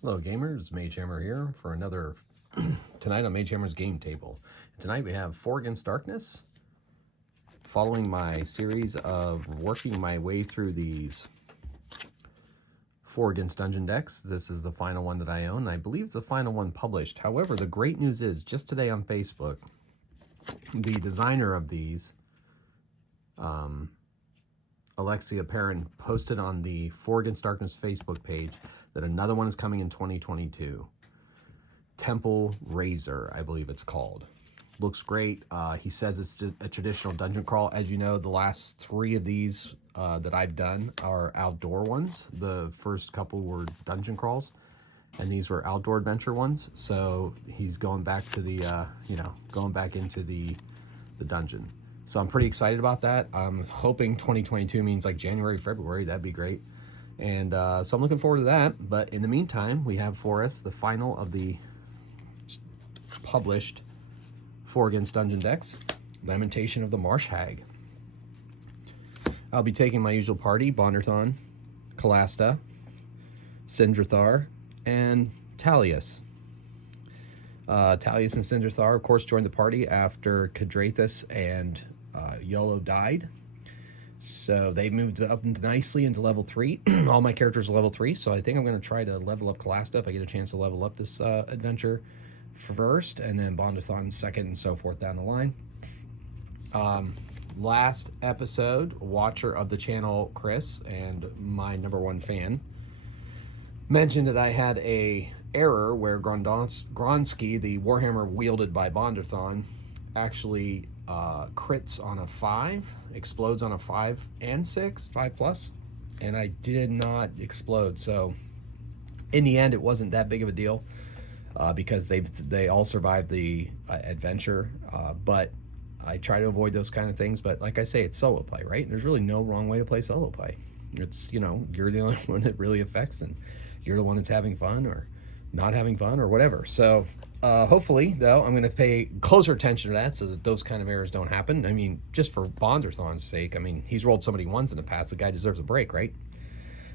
Hello gamers, Magehammer here for another tonight on Magehammer's game table. Tonight we have 4 Against Darkness. Following my series of working my way through these 4 Against Dungeon decks, this is the final one that I own. I believe it's the final one published. However, the great news is, just today on Facebook, the designer of these, Alexia Perrin, posted on the 4 Against Darkness Facebook page that another one is coming in 2022. Temple Razor, I believe it's called. Looks great. He says it's just a traditional dungeon crawl. As you know, the last 3 of these that I've done are outdoor ones. The first couple were dungeon crawls, and these were outdoor adventure ones. So he's going back to the, going back into the dungeon. So I'm pretty excited about that. I'm hoping 2022 means like January, February. That'd be great. And so I'm looking forward to that. But in the meantime, we have for us the final of the published 4 Against Dungeon decks, Lamentation of the Marsh Hag. I'll be taking my usual party, Bondorthon, Calasta, Sindrathar, and Talius. Talius and Sindrathar, of course, joined the party after Cadrathus and Yolo died. So they moved up nicely into level 3. All my characters are level 3, so I think I'm going to try to level up Calasta if I get a chance to level up this adventure first, and then Bondorthon second, and so forth down the line. Last episode, watcher of the channel Chris and my #1 fan mentioned that I had a error where Gronsky, the Warhammer wielded by Bondorthon, actually crits on a 5, explodes on a 5 and 6, 5+, and I did not explode. So in the end, it wasn't that big of a deal because they all survived the adventure. But I try to avoid those kind of things. But like I say, it's solo play, right? There's really no wrong way to play solo play. It's, you're the only one that really affects, and you're the one that's having fun or not having fun or whatever. So hopefully, though, I'm going to pay closer attention to that so that those kind of errors don't happen. I mean, just for Bondorthon's sake, I mean, he's rolled so many ones in the past, the guy deserves a break, right?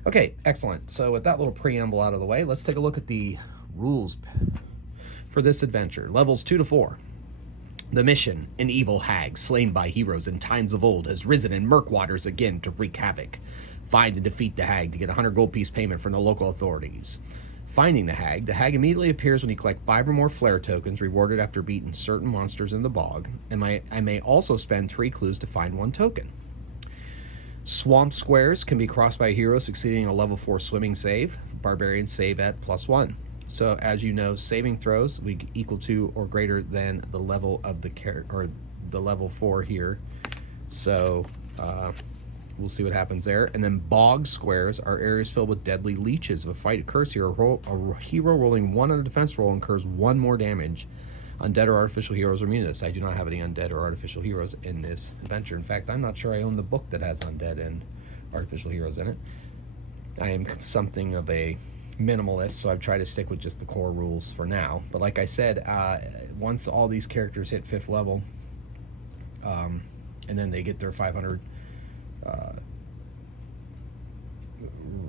Okay, excellent. So with that little preamble out of the way, let's take a look at the rules for this adventure. Levels 2 to 4. The mission: an evil hag slain by heroes in times of old has risen in murk waters again to wreak havoc. Find and defeat the hag to get a 100 gold piece payment from the local authorities. Finding the hag immediately appears when you collect 5 or more flare tokens, rewarded after beating certain monsters in the bog, and I may also spend 3 clues to find 1 token. Swamp squares can be crossed by a hero succeeding a level 4 swimming save. Barbarians save at +1. So as you know, saving throws we equal to or greater than the level of the character, or the level 4 here. So we'll see what happens there. And then bog squares are areas filled with deadly leeches. If a fight occurs here, a hero rolling 1 on a defense roll incurs 1 more damage. Undead or artificial heroes are immune to this. I do not have any undead or artificial heroes in this adventure. In fact, I'm not sure I own the book that has undead and artificial heroes in it. I am something of a minimalist, so I've tried to stick with just the core rules for now. But like I said, once all these characters hit 5th level, and then they get their 500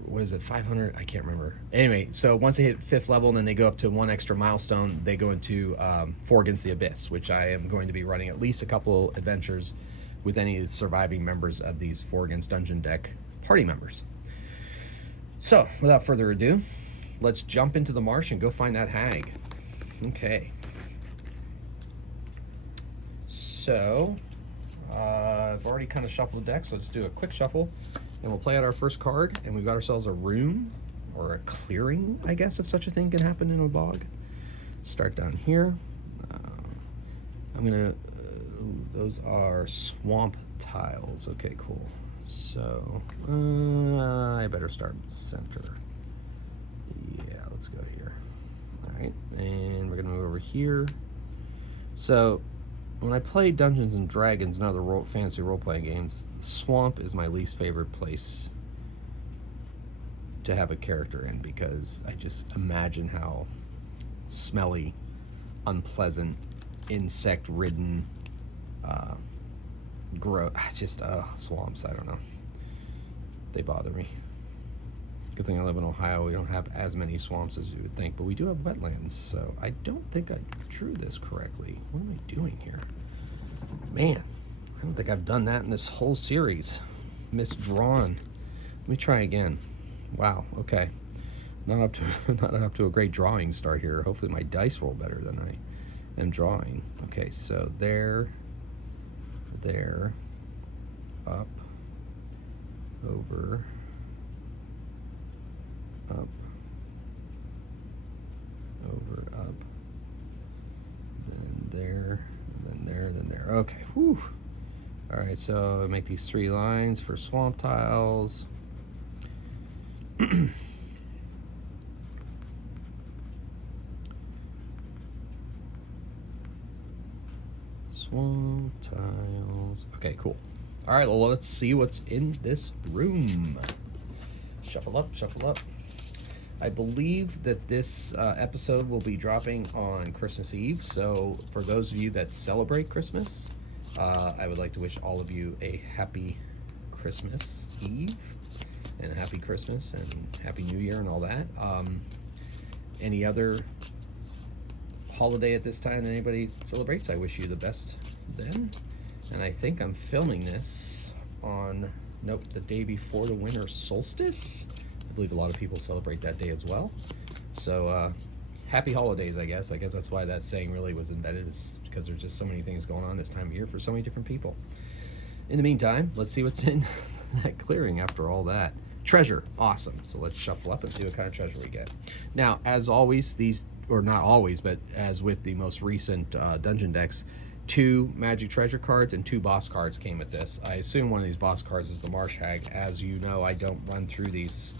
what is it, 500? I can't remember. Anyway, so once they hit 5th level and then they go up to 1 extra milestone, they go into 4 Against the Abyss, which I am going to be running at least a couple adventures with any of the surviving members of these 4 Against Dungeon deck party members. So without further ado, let's jump into the marsh and go find that hag. Okay. So I've already kind of shuffled the deck, so let's do a quick shuffle. And we'll play out our first card, and we've got ourselves a rune, or a clearing, I guess, if such a thing can happen in a bog. Start down here. I'm gonna, those are swamp tiles. Okay, cool. So, I better start center. Yeah, let's go here. All right, and we're gonna move over here. So, when I play Dungeons and Dragons and other fantasy role-playing games, the swamp is my least favorite place to have a character in, because I just imagine how smelly, unpleasant, insect-ridden, swamps, I don't know. They bother me. Good thing I live in Ohio. We don't have as many swamps as you would think, but we do have wetlands, so I don't think I drew this correctly. What am I doing here? Man, I don't think I've done that in this whole series. Misdrawn. Let me try again. Wow, okay. Not up to a great drawing start here. Hopefully my dice roll better than I am drawing. Okay, so there, up, over, up, over, up, then there, then there, then there. Okay, whew. All right, so I make these 3 lines for swamp tiles. Swamp tiles. Okay, cool. All right, well, let's see what's in this room. Shuffle up, shuffle up. I believe that this episode will be dropping on Christmas Eve. So for those of you that celebrate Christmas, I would like to wish all of you a happy Christmas Eve and a happy Christmas and happy New Year and all that. Any other holiday at this time that anybody celebrates, I wish you the best then. And I think I'm filming this on, nope, the day before the winter solstice. I believe a lot of people celebrate that day as well. So happy holidays, I guess. I guess that's why that saying really was invented, is because there's just so many things going on this time of year for so many different people. In the meantime, let's see what's in that clearing after all that. Treasure, awesome. So let's shuffle up and see what kind of treasure we get. Now, as always, these, or not always, but as with the most recent dungeon decks, 2 magic treasure cards and 2 boss cards came with this. I assume one of these boss cards is the Marsh Hag. As you know, I don't run through these.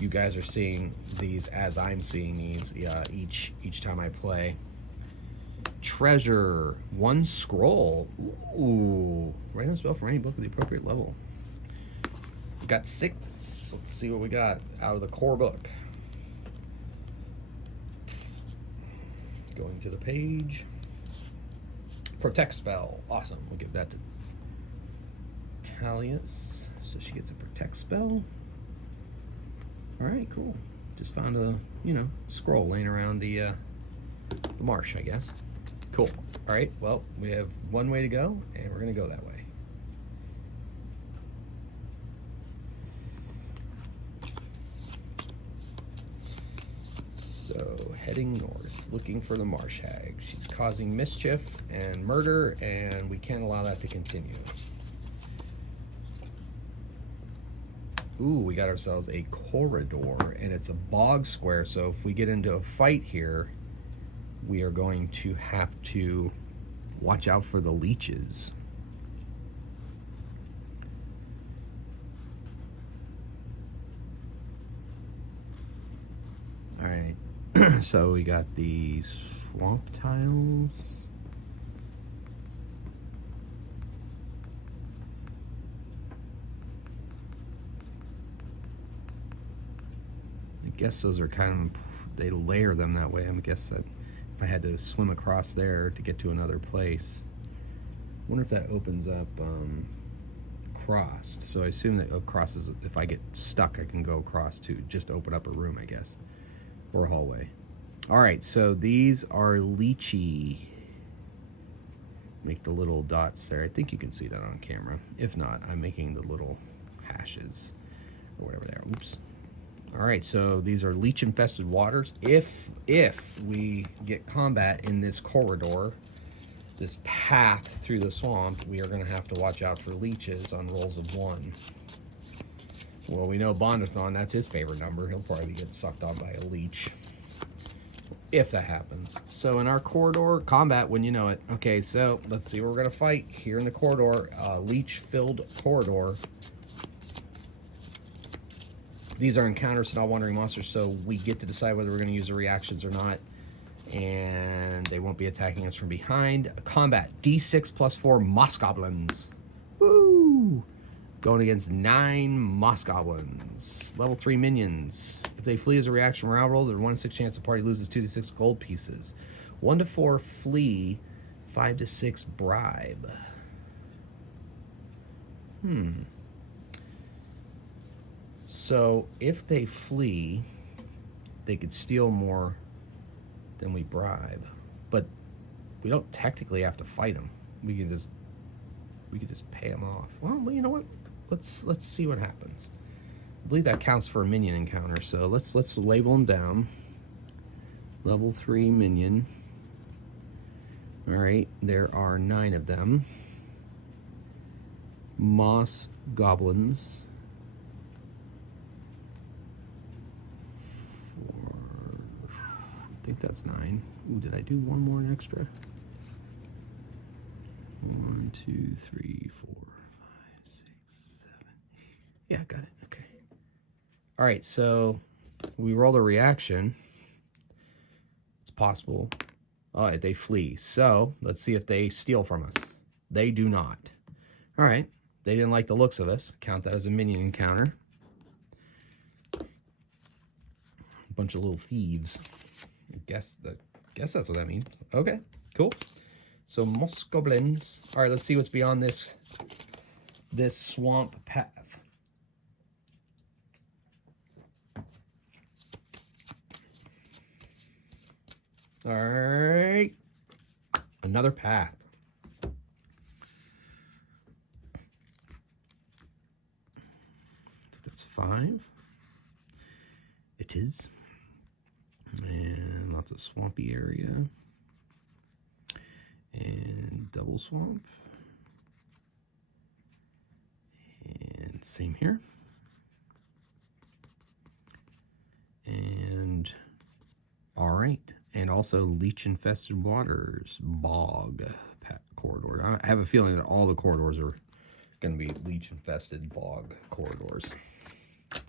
You guys are seeing these as I'm seeing these each time I play. Treasure, 1 scroll. Ooh, random spell for any book with the appropriate level. We got 6. Let's see what we got out of the core book. Going to the page. Protect spell. Awesome. We'll give that to Talius. So she gets a protect spell. Alright, cool. Just found a, scroll laying around the marsh, I guess. Cool. Alright, well, we have one way to go, and we're going to go that way. So, heading north, looking for the Marsh Hag. She's causing mischief and murder, and we can't allow that to continue. Ooh, we got ourselves a corridor, and it's a bog square, so if we get into a fight here, we are going to have to watch out for the leeches. All right. So we got the swamp tiles. I guess those are kind of, they layer them that way. I guess that if I had to swim across there to get to another place. I wonder if that opens up crossed. So I assume that across is, if I get stuck, I can go across to just open up a room, I guess. Or hallway. All right, so these are leechy. Make the little dots there. I think you can see that on camera. If not, I'm making the little hashes or whatever they are. Oops. All right, so these are leech-infested waters. If we get combat in this corridor, this path through the swamp, we are going to have to watch out for leeches on rolls of 1. Well, we know Bondorthon, that's his favorite number. He'll probably get sucked on by a leech, if that happens. So in our corridor, combat when you know it. Okay, so let's see what we're going to fight here in the corridor. Leech-filled corridor. These are encounters to not wandering monsters, so we get to decide whether we're going to use the reactions or not. And they won't be attacking us from behind. Combat, D6 plus 4 moss goblins. Woo! Going against 9 moss goblins. Level 3 minions. If they flee as a reaction morale roll, there's a 1 in 6 chance the party loses 2 to 6 gold pieces. 1 to 4 flee, 5 to 6 bribe. So if they flee, they could steal more than we bribe, but we don't technically have to fight them. We can just pay them off. Well, you know what? Let's see what happens. I believe that counts for a minion encounter. So let's label them down. Level 3 minion. All right, there are 9 of them. Moss goblins. 4. I think that's 9. Ooh, did I do one more an extra? 1, 2, 3, 4, 5, 6, 7, 8. Yeah, got it. Okay. All right, so we roll a reaction. It's possible. All right, they flee. So let's see if they steal from us. They do not. All right, they didn't like the looks of us. Count that as a minion encounter. A bunch of little thieves. I guess that's what that means. Okay, cool. So moss goblins. All right, let's see what's beyond this swamp path. All right, another path. That's 5. It is. And lots of swampy area. And double swamp. And same here. And all right. And also leech infested waters, bog corridor. I have a feeling that all the corridors are going to be leech infested bog corridors. All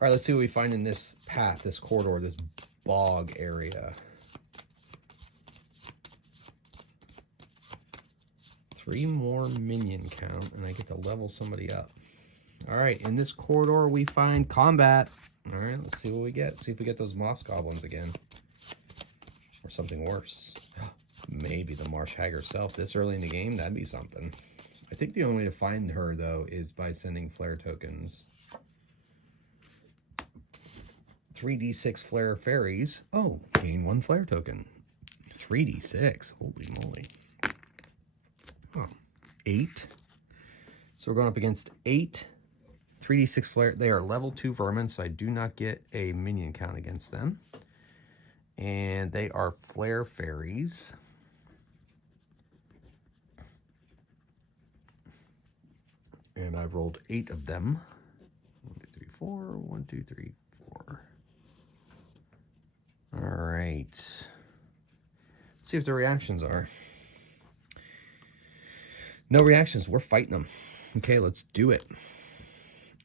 right, let's see what we find in this path, this corridor, this bog area. 3 more minion count, and I get to level somebody up. All right, in this corridor, we find combat. All right, let's see what we get. See if we get those moss goblins again. Or something worse. Maybe the Marsh Hag herself this early in the game. That'd be something. I think the only way to find her, though, is by sending flare tokens. 3d6 flare fairies. Oh, gain 1 flare token. 3d6. Holy moly. Oh, 8. So we're going up against 8 3d6 flare. They are level 2 vermin, so I do not get a minion count against them. And they are flare fairies. And I rolled 8 of them. 1, 2, 3, 4. 1, 2, 3, 4. All right. Let's see if the reactions are. No reactions. We're fighting them. Okay, let's do it.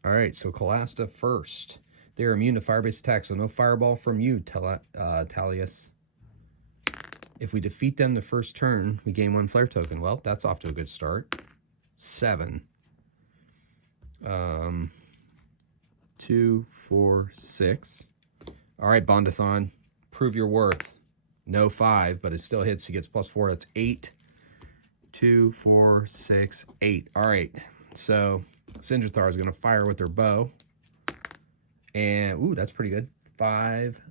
All right, so Colasta first. They're immune to fire-based attacks, so no fireball from you, Talius. If we defeat them the first turn, we gain 1 flare token. Well, that's off to a good start. 7. 2, 4, 6. All right, Bondorthon, prove your worth. No 5, but it still hits. He gets +4. That's 8. 2, 4, 6, 8. All right, so Sindrathar is going to fire with their bow. And, ooh, that's pretty good. 5.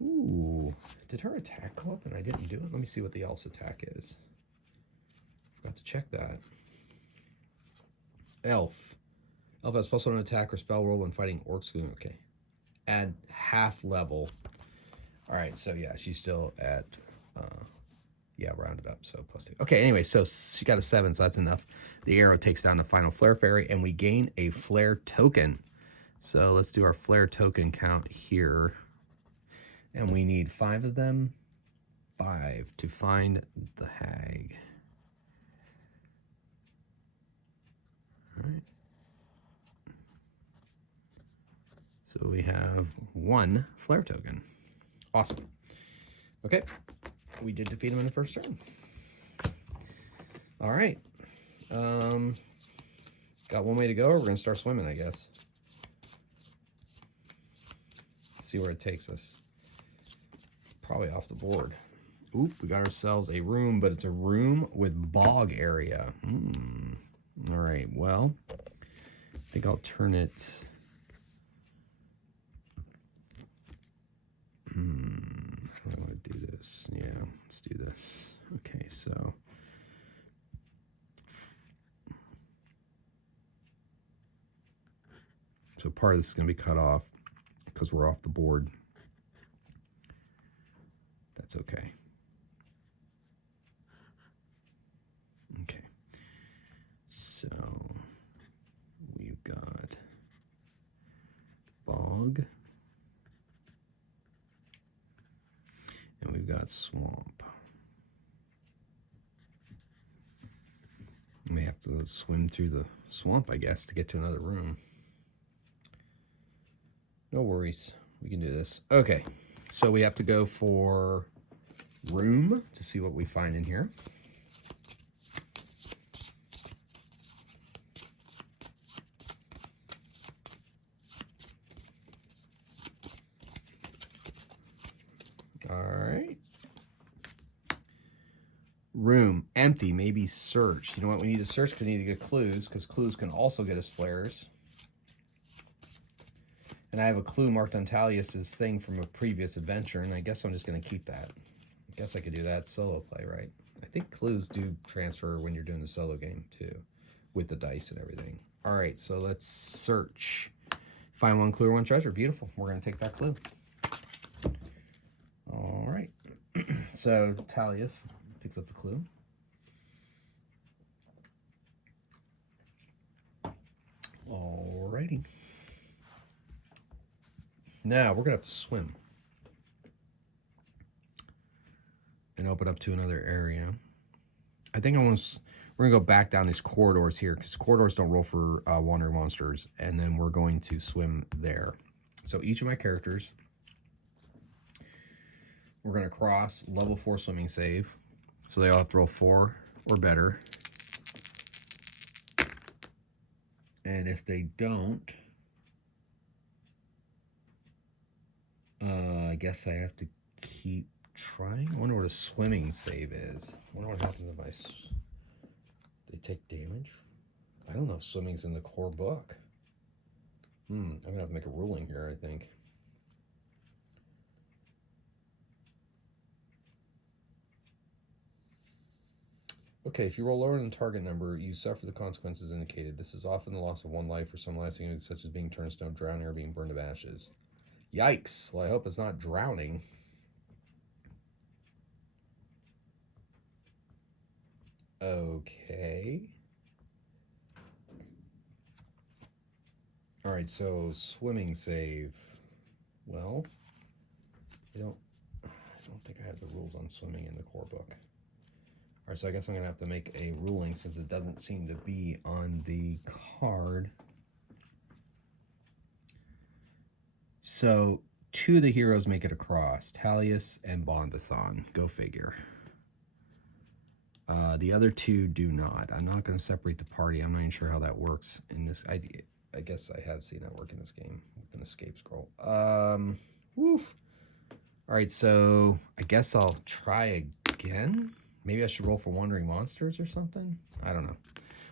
Ooh, did her attack go up and I didn't do it? Let me see what the elf's attack is. Forgot to check that. Elf. Elf has +1 attack or spell roll when fighting orcs. Okay. Add half level. All right, so yeah, she's still at, yeah, rounded up, so +2. Okay, anyway, so she got a 7, so that's enough. The arrow takes down the final flare fairy, and we gain a flare token. So let's do our flare token count here. And we need 5 of them. 5 to find the hag. All right. So we have 1 flare token. Awesome. Okay. We did defeat him in the first turn. All right. Got one way to go. We're going to start swimming, I guess. Let's see where it takes us. Probably off the board. Oop, we got ourselves a room, but it's a room with bog area. All right, well, I think I'll turn it... How do I want to do this? Yeah, let's do this. Okay, so... So part of this is going to be cut off because we're off the board. That's okay. Okay. So we've got bog. And we've got swamp. We may have to swim through the swamp, I guess, to get to another room. No worries. We can do this. Okay. So we have to go for room to see what we find in here. All right. Room, empty, maybe search. You know what? We need to search because we need to get clues, because clues can also get us flares. And I have a clue marked on Talius's thing from a previous adventure, and I guess I'm just going to keep that. I guess I could do that solo play, right? I think clues do transfer when you're doing the solo game, too, with the dice and everything. All right, so let's search. Find one clue or one treasure. Beautiful. We're going to take that clue. All right. So Talius picks up the clue. All righty. Now we're gonna have to swim and open up to another area. I think we're gonna go back down these corridors here because corridors don't roll for wandering monsters, and then we're going to swim there. So each of my characters, we're gonna cross level 4 swimming save. So they all have to roll 4 or better. And if they don't, I guess I have to keep trying. I wonder what a swimming save is. I wonder what happens if they take damage. I don't know if swimming's in the core book. I'm gonna have to make a ruling here, I think. Okay, if you roll lower than the target number, you suffer the consequences indicated. This is often the loss of 1 life or some lasting injury, such as being turned stone, drowning, or being burned to ashes. Yikes. Well, I hope it's not drowning. Okay. All right, so swimming save. Well, I don't think I have the rules on swimming in the core book. All right, so I guess I'm gonna have to make a ruling since it doesn't seem to be on the card. So 2 of the heroes make it across, Talius and Bondorthon. Go figure. The other 2 do not. I'm not going to separate the party. I'm not even sure how that works in this. I guess I have seen that work in this game with an escape scroll. Woof. All right, so I guess I'll try again. Maybe I should roll for wandering monsters or something. I don't know.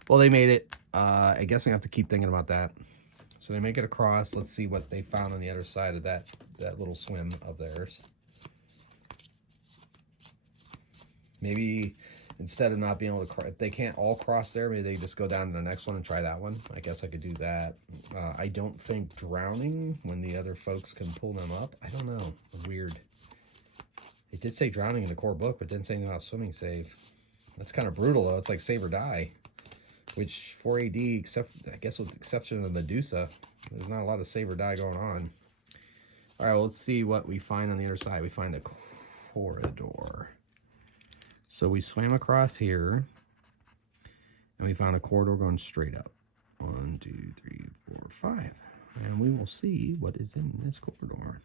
Well, they made it. I guess we have to keep thinking about that. So they make it across. Let's see what they found on the other side of that little swim of theirs. Maybe instead of not being able to, if they can't all cross there, maybe they just go down to the next one and try that one. I guess I could do that. I don't think drowning when the other folks can pull them up. I don't know. Weird. It did say drowning in the core book, but didn't say anything about swimming save. That's kind of brutal, though. It's like save or die, which 4 AD, except I guess with the exception of Medusa, there's not a lot of save or die going on. All right, well, let's see what we find on the other side. We find a corridor. So we swam across here, and we found a corridor going straight up. 1, 2, 3, 4, 5. And we will see what is in this corridor.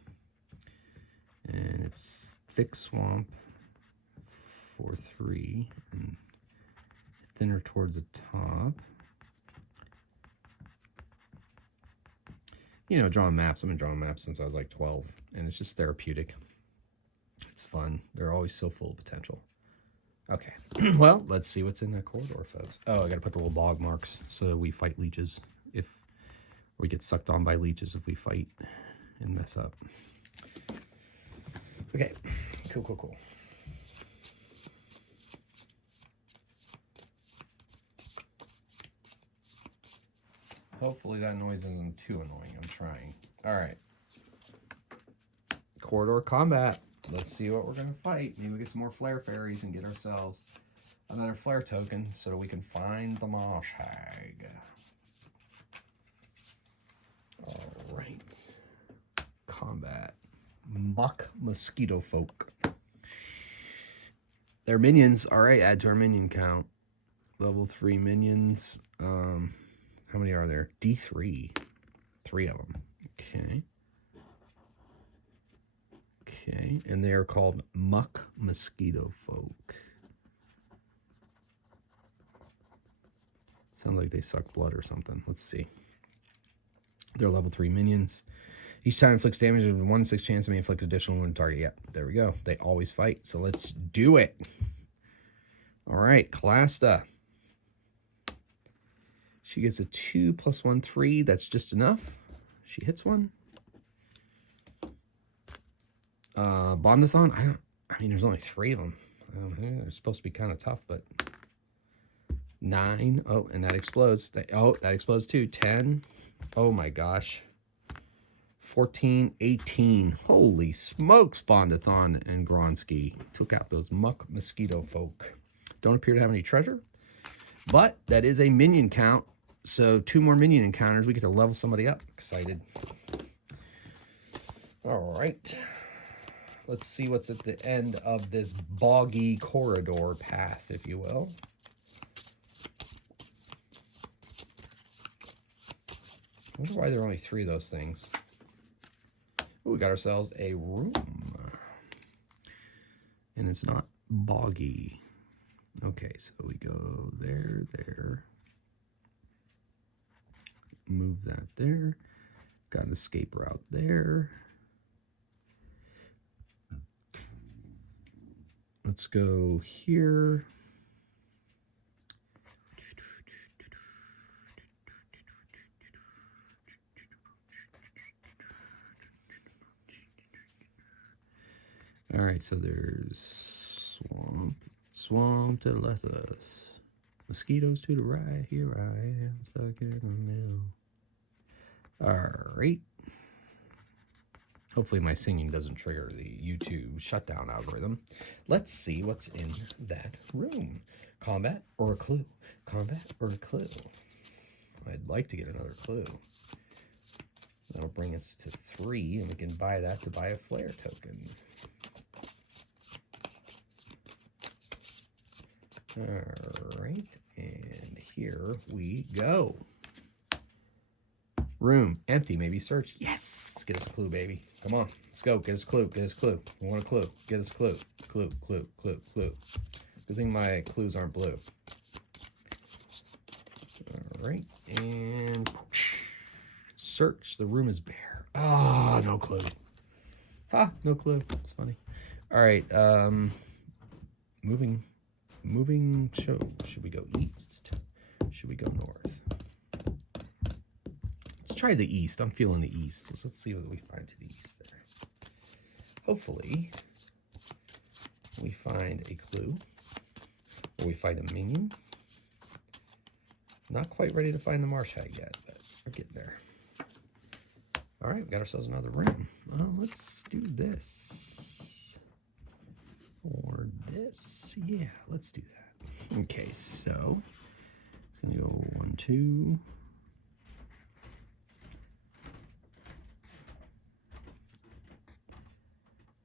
And it's thick swamp for 3, and thinner towards the top. You know, drawing maps. I've been drawing maps since I was like 12, and it's just therapeutic. It's fun. They're always so full of potential. Okay. Well, let's see what's in that corridor, folks. Oh, I got to put the little bog marks so we fight leeches if we get sucked on by leeches if we fight and mess up. Okay. Cool, cool, cool. Hopefully that noise isn't too annoying. I'm trying. All right. Corridor combat. Let's see what we're going to fight. Maybe we get some more flare fairies and get ourselves another flare token so we can find the Marsh Hag. All right. Combat. Muck mosquito folk. Their minions. All right, add to our minion count. Level 3 minions. How many are there? D3. 3 of them. Okay. Okay, and they are called muck mosquito folk. Sounds like they suck blood or something. Let's see. They're level 3 minions. Each time inflicts damage with a 1 in 6 chance to inflict additional wound target. Yep, there we go. They always fight. So let's do it. All right, Clasta. She gets a 2 + 1, 3. That's just enough. She hits one. Bondorthon. I mean, there's only 3 of them. I don't know. They're supposed to be kind of tough, but 9. Oh, and that explodes. That explodes too. 10. Oh my gosh. 14, 18. Holy smokes, Bondorthon and Gronsky took out those muck mosquito folk. Don't appear to have any treasure, but that is a minion count. So 2 more minion encounters. We get to level somebody up. Excited. All right. Let's see what's at the end of this boggy corridor path, if you will. I wonder why there are only 3 of those things. Ooh, we got ourselves a room. And it's not boggy. Okay, so we go there, there. Move that there. Got an escape route there. Let's go here. All right, so there's swamp to the left of us. Mosquitoes to the right. Here I am, stuck in the middle. All right. Hopefully my singing doesn't trigger the YouTube shutdown algorithm. Let's see what's in that room. Combat or a clue? Combat or a clue? I'd like to get another clue. That'll bring us to 3, and we can buy that to buy a flare token. All right, and here we go. Room empty, maybe search. Yes, get us a clue, baby. Come on, let's go. Get us a clue. Get us a clue. We want a clue. Get us a clue. Clue. Clue. Clue. Clue. Good thing my clues aren't blue. All right, and search. The room is bare. Ah, oh, no clue. Ha, no clue. It's funny. All right, moving. Should we go east? Should we go north? Let's try the east. I'm feeling the east. So let's see what we find to the east there. Hopefully, we find a clue, or we find a minion. Not quite ready to find the Marsh Hag yet, but we're getting there. All right, we got ourselves another room. Let's do this. Or this. Yeah, let's do that. Okay, so it's going to go 1, 2.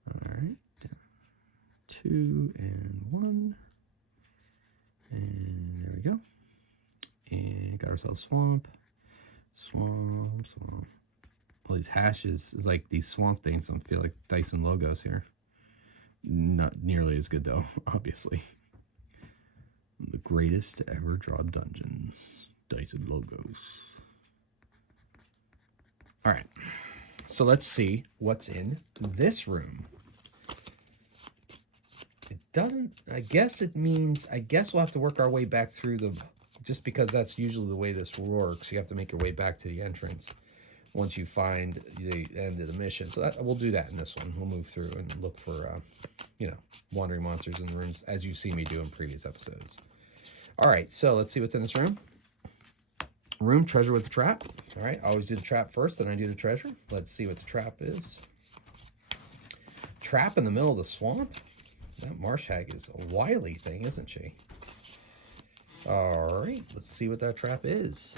All right. 2 and 1. And there we go. And got ourselves swamp. Swamp. All these hashes is like these swamp things. Don't feel like Dyson logos here. Not nearly as good though, obviously. The greatest to ever draw dungeons. Dyson logos. All right. So let's see what's in this room. It doesn't, I guess it means, I guess we'll have to work our way back through the, just because that's usually the way this works. You have to make your way back to the entrance once you find the end of the mission. So that, we'll do that in this one. We'll move through and look for, you know, wandering monsters in the rooms, as you see me do in previous episodes. All right, so let's see what's in this room. Room, treasure with the trap. All right, I always do the trap first, then I do the treasure. Let's see what the trap is. Trap in the middle of the swamp? That Marsh Hag is a wily thing, isn't she? All right, let's see what that trap is.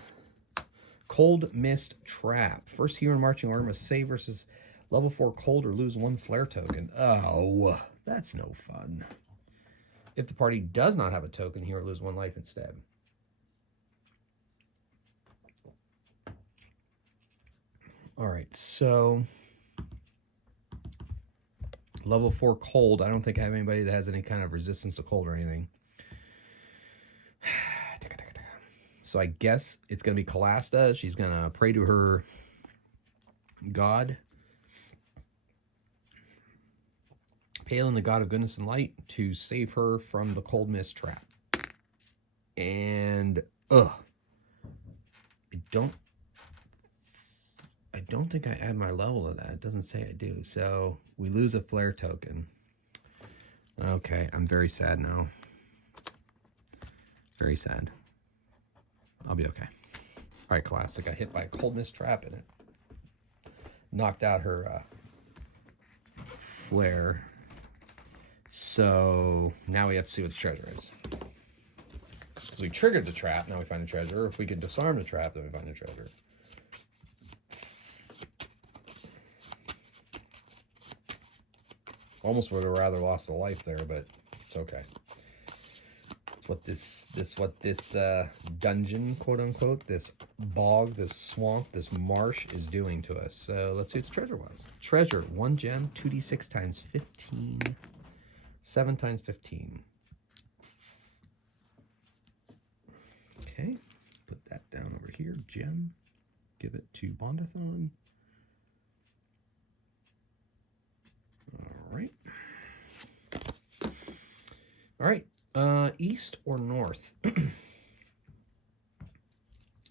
Cold Mist Trap. First hero in marching order must save versus level 4 cold or lose 1 flare token. Oh, that's no fun. If the party does not have a token, hero lose 1 life instead. All right, so level 4 cold. I don't think I have anybody that has any kind of resistance to cold or anything. So I guess it's going to be Calasta. She's going to pray to her god. Palin, the god of goodness and light, to save her from the cold mist trap. And, I don't think I add my level to that. It doesn't say I do. So we lose a flare token. Okay, I'm very sad now. Very sad. I'll be okay. All right, Classic. I hit by a cold mist trap and it knocked out her flare. So now we have to see what the treasure is. So we triggered the trap. Now we find the treasure. If we can disarm the trap, then we find the treasure. Almost would have rather lost a life there, but it's okay. It's what this dungeon, quote unquote, this bog, this swamp, this marsh is doing to us. So let's see what the treasure was. Treasure, 1 gem, 2d6 times 15, 7 times 15. Okay, put that down over here. Gem, give it to Bondorthon. All right. All right. East or north?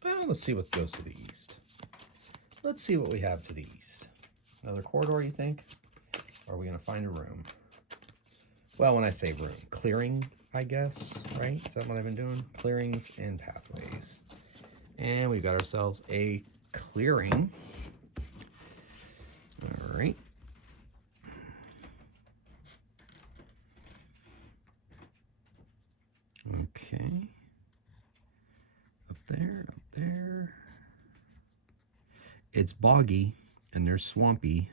Well, let's see what goes to the east. Let's see what we have to the east. Another corridor, you think? Or are we going to find a room? Well, when I say room, clearing, I guess, right? Is that what I've been doing? Clearings and pathways. And we've got ourselves a clearing. All right. Okay. Up there, up there. It's boggy and there's swampy.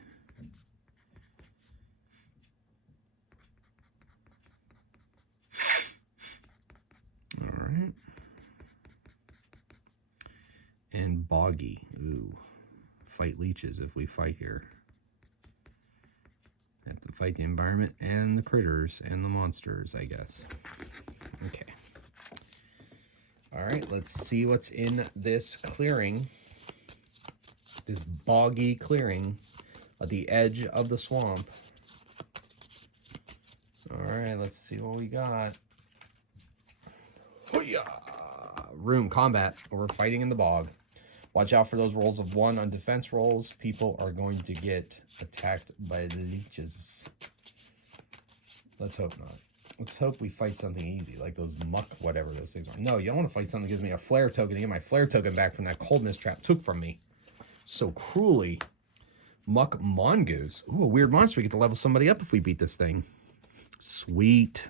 All right. And boggy. Ooh. Fight leeches if we fight here. Have to fight the environment and the critters and the monsters, I guess. Okay. All right, let's see what's in this clearing. This boggy clearing at the edge of the swamp. All right, let's see what we got. Hoo-yah! Room, combat, or we're fighting in the bog. Watch out for those rolls of 1 on defense rolls. People are going to get attacked by leeches. Let's hope not. Let's hope we fight something easy, like those muck, whatever those things are. No, you don't want to fight something that gives me a flare token to get my flare token back from that cold mist trap took from me so cruelly. Muck mongoose. Ooh, a weird monster. We get to level somebody up if we beat this thing. Sweet.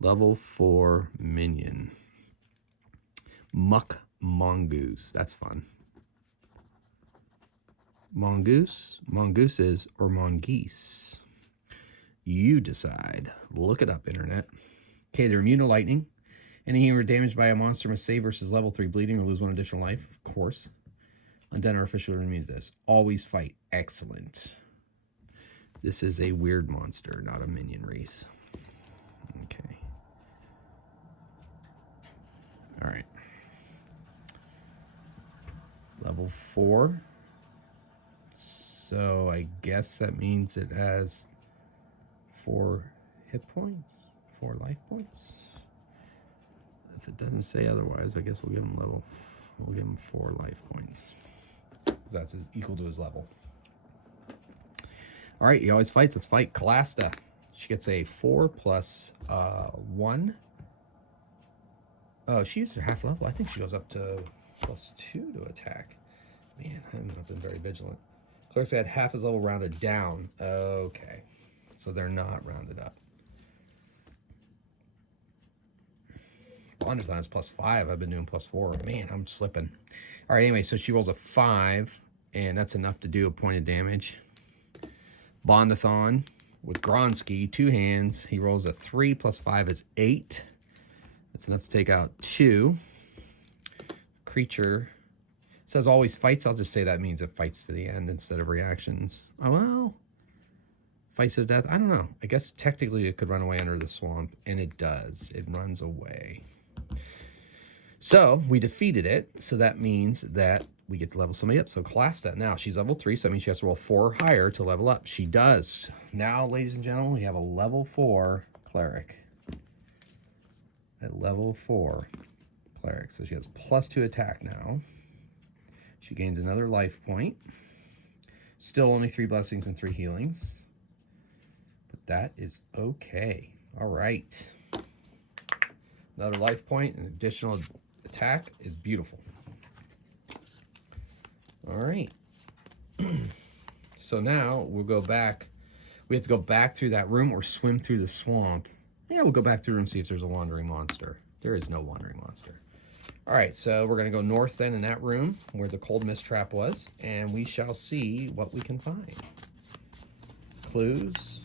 Level 4 minion. Muck mongoose. That's fun. Mongoose, mongooses, or mongoose. You decide. Look it up, internet. Okay, they're immune to lightning. Any human damaged by a monster must save versus level 3 bleeding or lose 1 additional life. Of course. Undead are officially immune to this. Always fight. Excellent. This is a weird monster, not a minion race. Okay. All right. Level 4. So I guess that means it has 4 hit points, 4 life points. If it doesn't say otherwise, I guess we'll give him 4 life points. That's equal to his level. All right, he always fights. Let's fight Kalasta. She gets a 4 plus 1. Oh, she used her half level. I think she goes up to +2 to attack. Man, I have not been very vigilant. Clerks had half his level rounded down. Okay, so they're not rounded up. Bondorthon is +5. I've been doing +4. Man, I'm slipping. All right, anyway, so she rolls a 5, and that's enough to do a point of damage. Bondorthon with Gronsky, 2 hands. He rolls a 3 plus 5 is 8. That's enough to take out 2. Creature says always fights. I'll just say that means it fights to the end instead of reactions. Oh, well. Fights to death. I don't know. I guess technically it could run away under the swamp, and it does. It runs away. So we defeated it. So that means that we get to level somebody up. So Kalasta, now she's level 3, so that means she has to roll 4 or higher to level up. She does. Now, ladies and gentlemen, we have a level 4 cleric. At level 4 cleric. So she has +2 attack now. She gains another life point. Still only 3 blessings and 3 healings. But that is okay. All right. Another life point and additional attack is beautiful. All right. So now we'll go back. We have to go back through that room or swim through the swamp. Yeah, we'll go back through and see if there's a wandering monster. There is no wandering monster. All right, so we're going to go north then in that room where the cold mist trap was, and we shall see what we can find. Clues,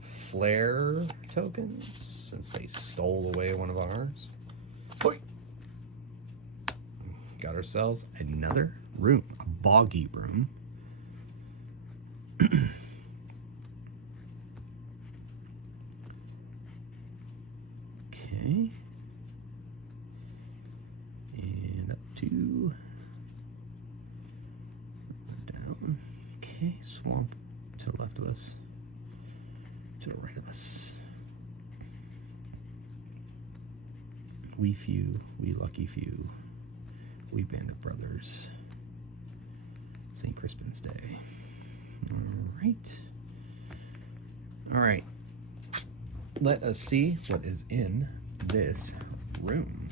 flare tokens, since they stole away one of ours. Hoi! Got ourselves another room, a boggy room. Okay. And up to down. Okay, swamp to the left of us, to the right of us. We few, we lucky few, we bandit brothers. St. Crispin's Day. All right. All right. Let us see what is in this room.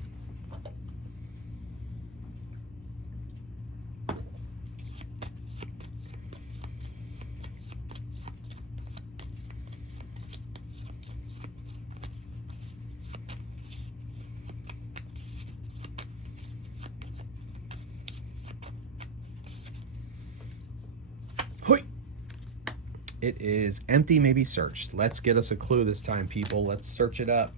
Hoi! It is empty, maybe searched. Let's get us a clue this time, people. Let's search it up.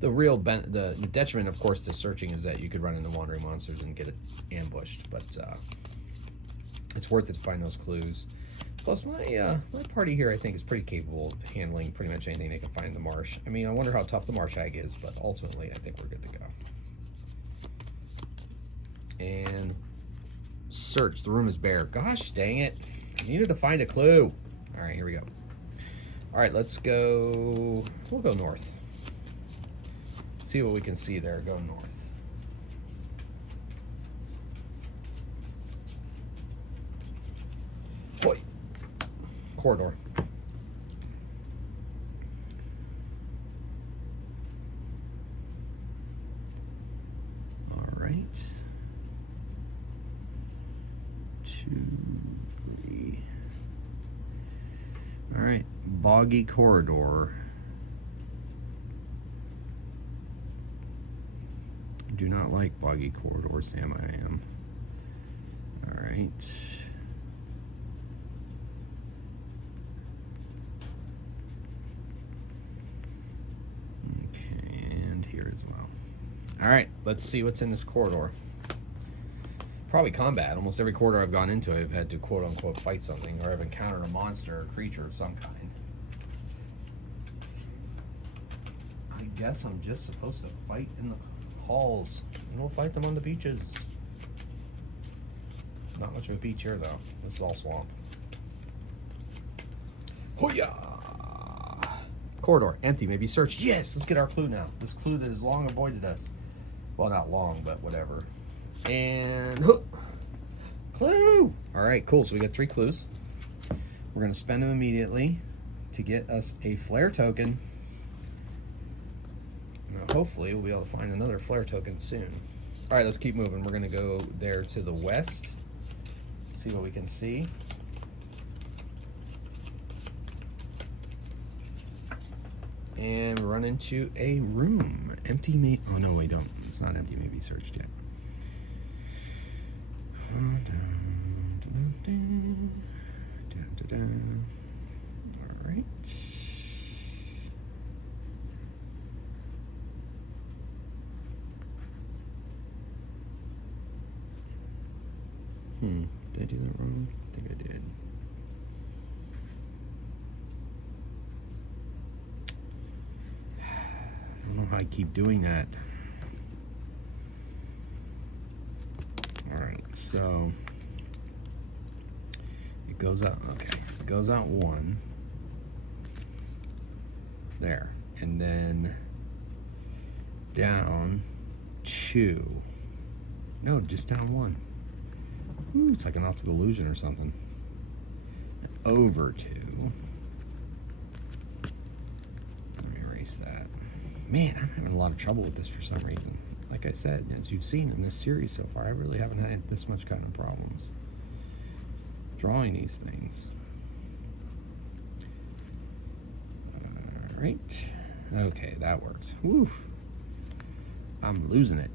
The real the detriment, of course, to searching is that you could run into wandering monsters and get it ambushed, but it's worth it to find those clues. Plus, my party here, I think, is pretty capable of handling pretty much anything they can find in the marsh. I mean, I wonder how tough the Marsh Hag is, but ultimately, I think we're good to go. And search. The room is bare. Gosh dang it. I needed to find a clue. All right, here we go. All right, let's go. We'll go north. See what we can see there. Go north. Boy. Corridor. All right. 2, 3. All right. Boggy corridor. Do not like boggy corridors, Sam. I am. All right. Okay, and here as well. All right, let's see what's in this corridor. Probably combat. Almost every corridor I've gone into, I've had to quote-unquote fight something, or I've encountered a monster or creature of some kind. I guess I'm just supposed to fight in the halls, and we'll fight them on the beaches. Not much of a beach here, though. This is all swamp. Hoo-yah! Corridor, empty, maybe search. Yes, let's get our clue now. This clue that has long avoided us. Well, not long, but whatever. And clue! All right, cool. So we got 3 clues. We're going to spend them immediately to get us a flare token. Now, hopefully, we'll be able to find another flare token soon. All right, let's keep moving. We're going to go there to the west, see what we can see. And we run into a room. Empty, oh no, we don't. It's not empty, maybe searched yet. All right. Did I do that wrong? I think I did. I don't know how I keep doing that. All right, so it goes out, okay, it goes out 1 there, and then down 2. No, just down 1. Ooh, it's like an optical illusion or something. Over 2. Let me erase that. Man, I'm having a lot of trouble with this for some reason. Like I said, as you've seen in this series so far, I really haven't had this much kind of problems drawing these things. All right. Okay, that works. Woo. I'm losing it.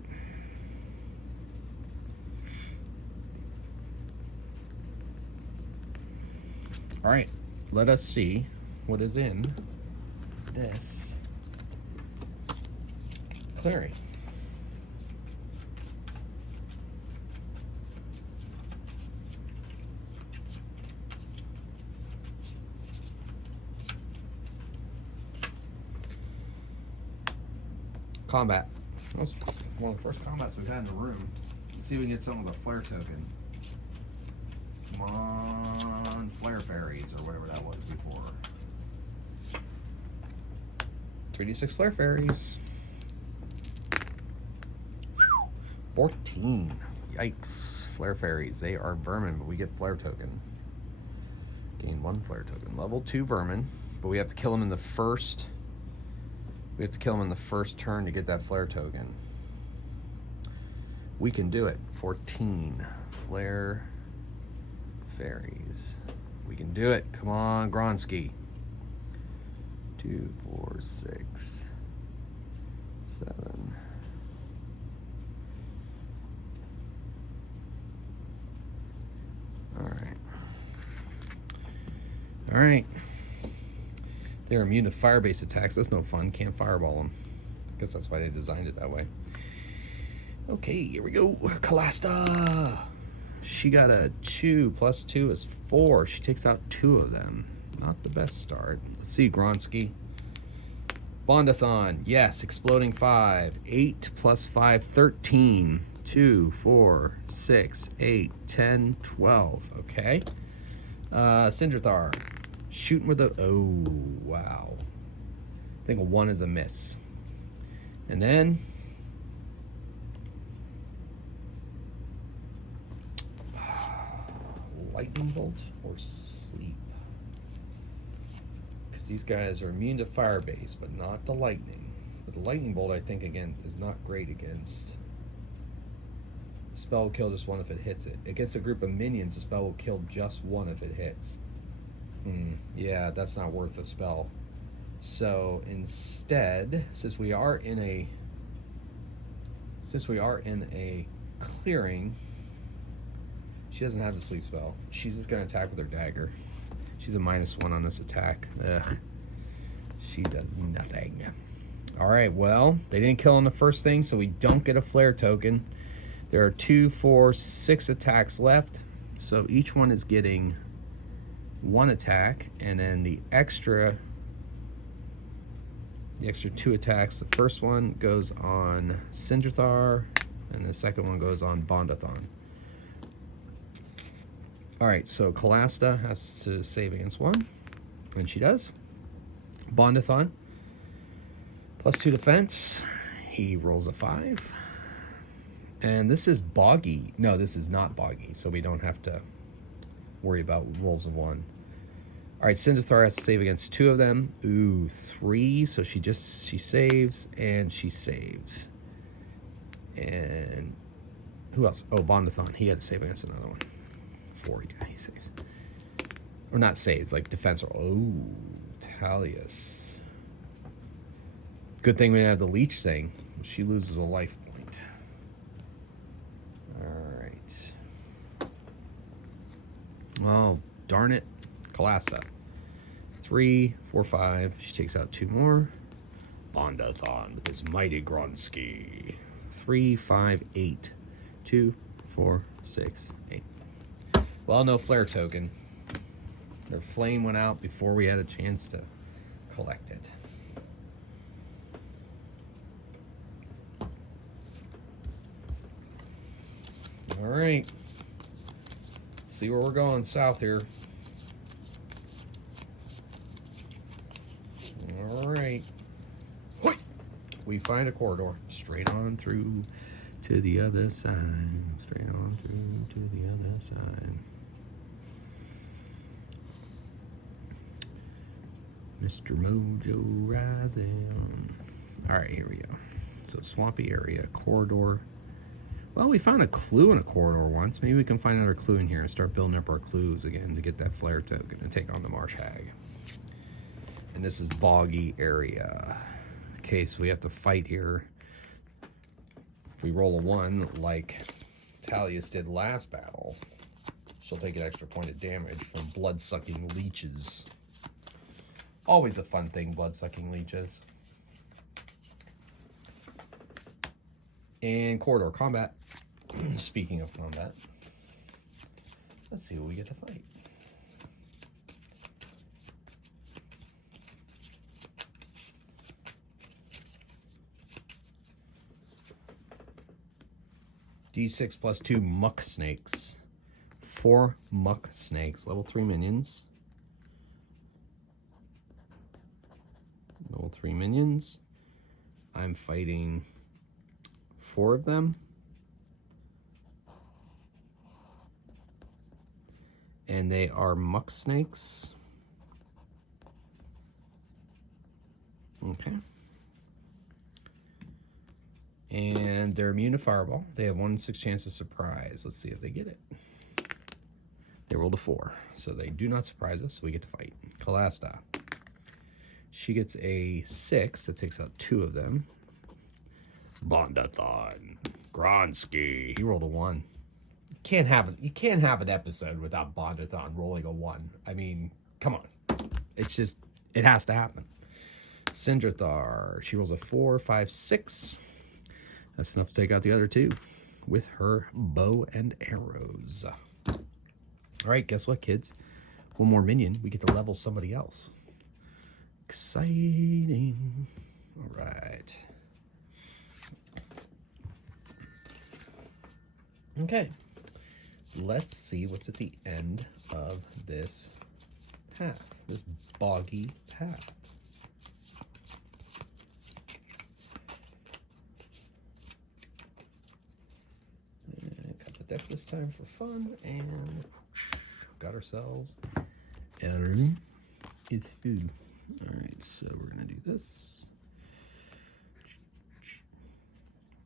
All right, let us see what is in this clearing. Combat. That's one of the first combats we've had in the room. Let's see if we can get something with a flare token. Come on, flare fairies, or whatever that was before. 3d6 flare fairies. 14. Yikes. Flare fairies. They are vermin, but we get flare token. Gain 1 flare token. Level 2 vermin, but we have to kill them in the first. We have to kill them in the first turn to get that flare token. We can do it. 14. Flare fairies. We can do it. Come on, Gronsky. 2, 4, 6, 7. All right. All right. They're immune to fire-based attacks. That's no fun. Can't fireball them. I guess that's why they designed it that way. Okay, here we go. Kalasta. She got a 2 plus 2 is 4. She takes out 2 of them. Not the best start. Let's see, Gronsky. Bondorthon. Yes, exploding 5. 8 plus 5, 13. 2, 4, 6, 8, 10, 12. Okay. Sindrathar. Shooting with a... Oh, wow. I think a 1 is a miss. And then... Lightning bolt or sleep? Because these guys are immune to fire base, but not the lightning. But the lightning bolt, I think, again, is not great against... Spell will kill just 1 if it hits it. Against a group of minions, the spell will kill just 1 if it hits. Yeah, that's not worth a spell. So instead, since we are in a clearing, she doesn't have the sleep spell. She's just gonna attack with her dagger. She's a -1 on this attack. Ugh. She does nothing. All right, well, they didn't kill on the first thing, so we don't get a flare token. There are 2, 4, 6 attacks left, so each one is getting 1 attack, and then the extra 2 attacks. The first one goes on Sindrathar, and the second one goes on Bondorthon. All right, so Kalasta has to save against 1. And she does. Bondorthon. +2 defense. He rolls a 5. And this is boggy. No, this is not boggy, so we don't have to worry about rolls of 1. All right, Cinderthar has to save against 2 of them. Ooh, 3. So she saves and she saves. And who else? Oh, Bondorthon. He had to save against another one. 4, yeah, he saves. Or not saves, like defense. Oh, Talius. Good thing we didn't have the leech thing. She loses a life point. All right. Oh, darn it. Kalasta. 3, 4, 5. She takes out 2 more. Bondorthon with his mighty Gronsky. 3, 5, 8. 2, 4, 6, 8. Well, no flare token. Their flame went out before we had a chance to collect it. All right. Let's see where we're going south here. All right. Hoi! We find a corridor straight on through to the other side. Straight on through to the other side. Mr. Mojo rising. All right, here we go. So swampy area, corridor. Well, we found a clue in a corridor once. Maybe we can find another clue in here and start building up our clues again to get that flare token and take on the Marsh Hag. And this is boggy area. Okay, so we have to fight here. If we roll a 1, like Talius did last battle, she'll take an extra point of damage from blood-sucking leeches. Always a fun thing, blood-sucking leeches. And corridor combat. Speaking of combat, let's see what we get to fight. D6 plus 2 muck snakes. 4 muck snakes. Level 3 minions. Level 3 minions. I'm fighting 4 of them. And they are muck snakes. Okay. And they're immune to fireball. They have 1 in 6 chance of surprise. Let's see if they get it. They rolled a 4, so they do not surprise us. So we get to fight. Kalasta. She gets a 6. That takes out 2 of them. Bondorthon. Gronsky. He rolled a 1. You can't have an episode without Bondorthon rolling a 1. I mean, come on. It's just, it has to happen. Cinderthar. She rolls a 4, 5, 6. That's enough to take out the other 2 with her bow and arrows. All right, guess what, kids? 1 more minion. We get to level somebody else. Exciting. All right. Okay. Let's see what's at the end of this path, this boggy path. Cut the deck this time for fun, and got ourselves Ellery. It's food. All right, so we're gonna do this,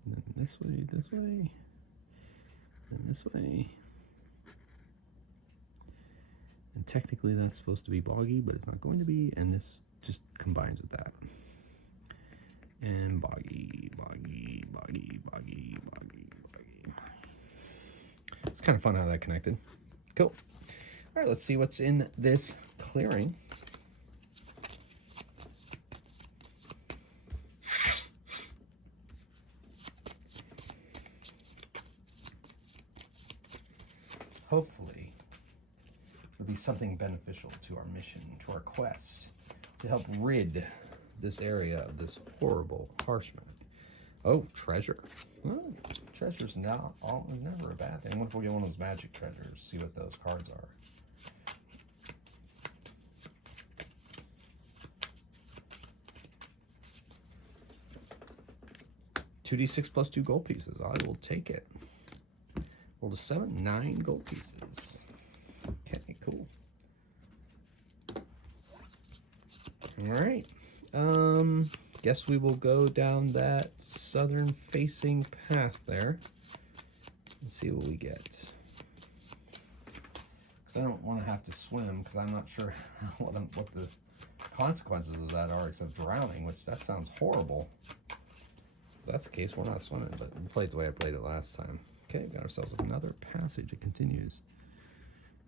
and then this way, and this way. And technically that's supposed to be boggy, but it's not going to be, and this just combines with that. And boggy. It's kind of fun how that connected. Cool. All right, let's see what's in this clearing. Hopefully, it'll be something beneficial to our mission, to our quest, to help rid this area of this horrible harshman. Oh, treasure. Oh, treasure's never a bad thing. What if we get one of those magic treasures? See what those cards are. 2d6 plus 2 gold pieces. I will take it. Roll a 7, 9 gold pieces. Okay, cool. All right. Guess we will go down that southern facing path there and see what we get. Because I don't want to have to swim, because I'm not sure what the consequences of that are, except drowning, which that sounds horrible. If that's the case, we're not swimming, but we played the way I played it last time. Okay, got ourselves another passage. It continues.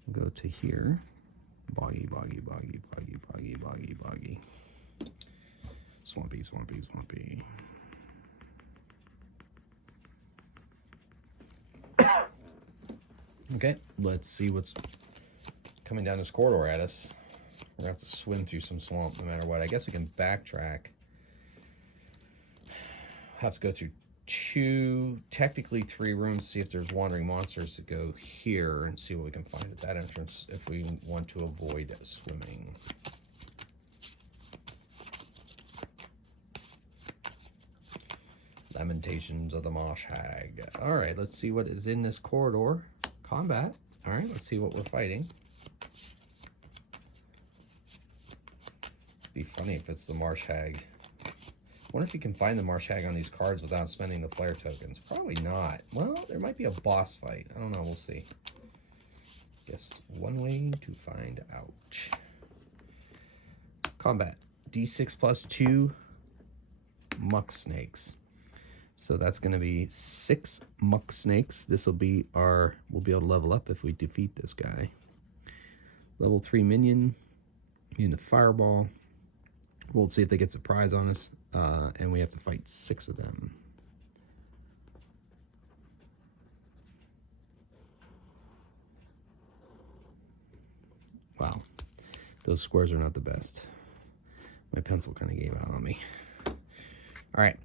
We'll go to here. Boggy, boggy, boggy, boggy, boggy, boggy, boggy. Swampy, swampy, swampy. Okay, let's see what's coming down this corridor at us. We're gonna have to swim through some swamp no matter what. I guess we can backtrack. Have to go through technically 3 rooms to see if there's wandering monsters to go here and see what we can find at that entrance if we want to avoid swimming. Lamentations of the Marsh Hag. All right, let's see what is in this corridor. Combat. All right, let's see what we're fighting. Be funny if it's the Marsh Hag. Wonder if you can find the Marsh Hag on these cards without spending the flare tokens. Probably not. Well, there might be a boss fight. I don't know. We'll see. Guess one way to find out. Combat. D6 plus 2 muck snakes. So that's going to be 6 muck snakes. This will be our... We'll be able to level up if we defeat this guy. Level 3 minion. Immune to fireball. We'll see if they get surprise on us. And we have to fight 6 of them. Wow. Those squares are not the best. My pencil kind of gave out on me. All right.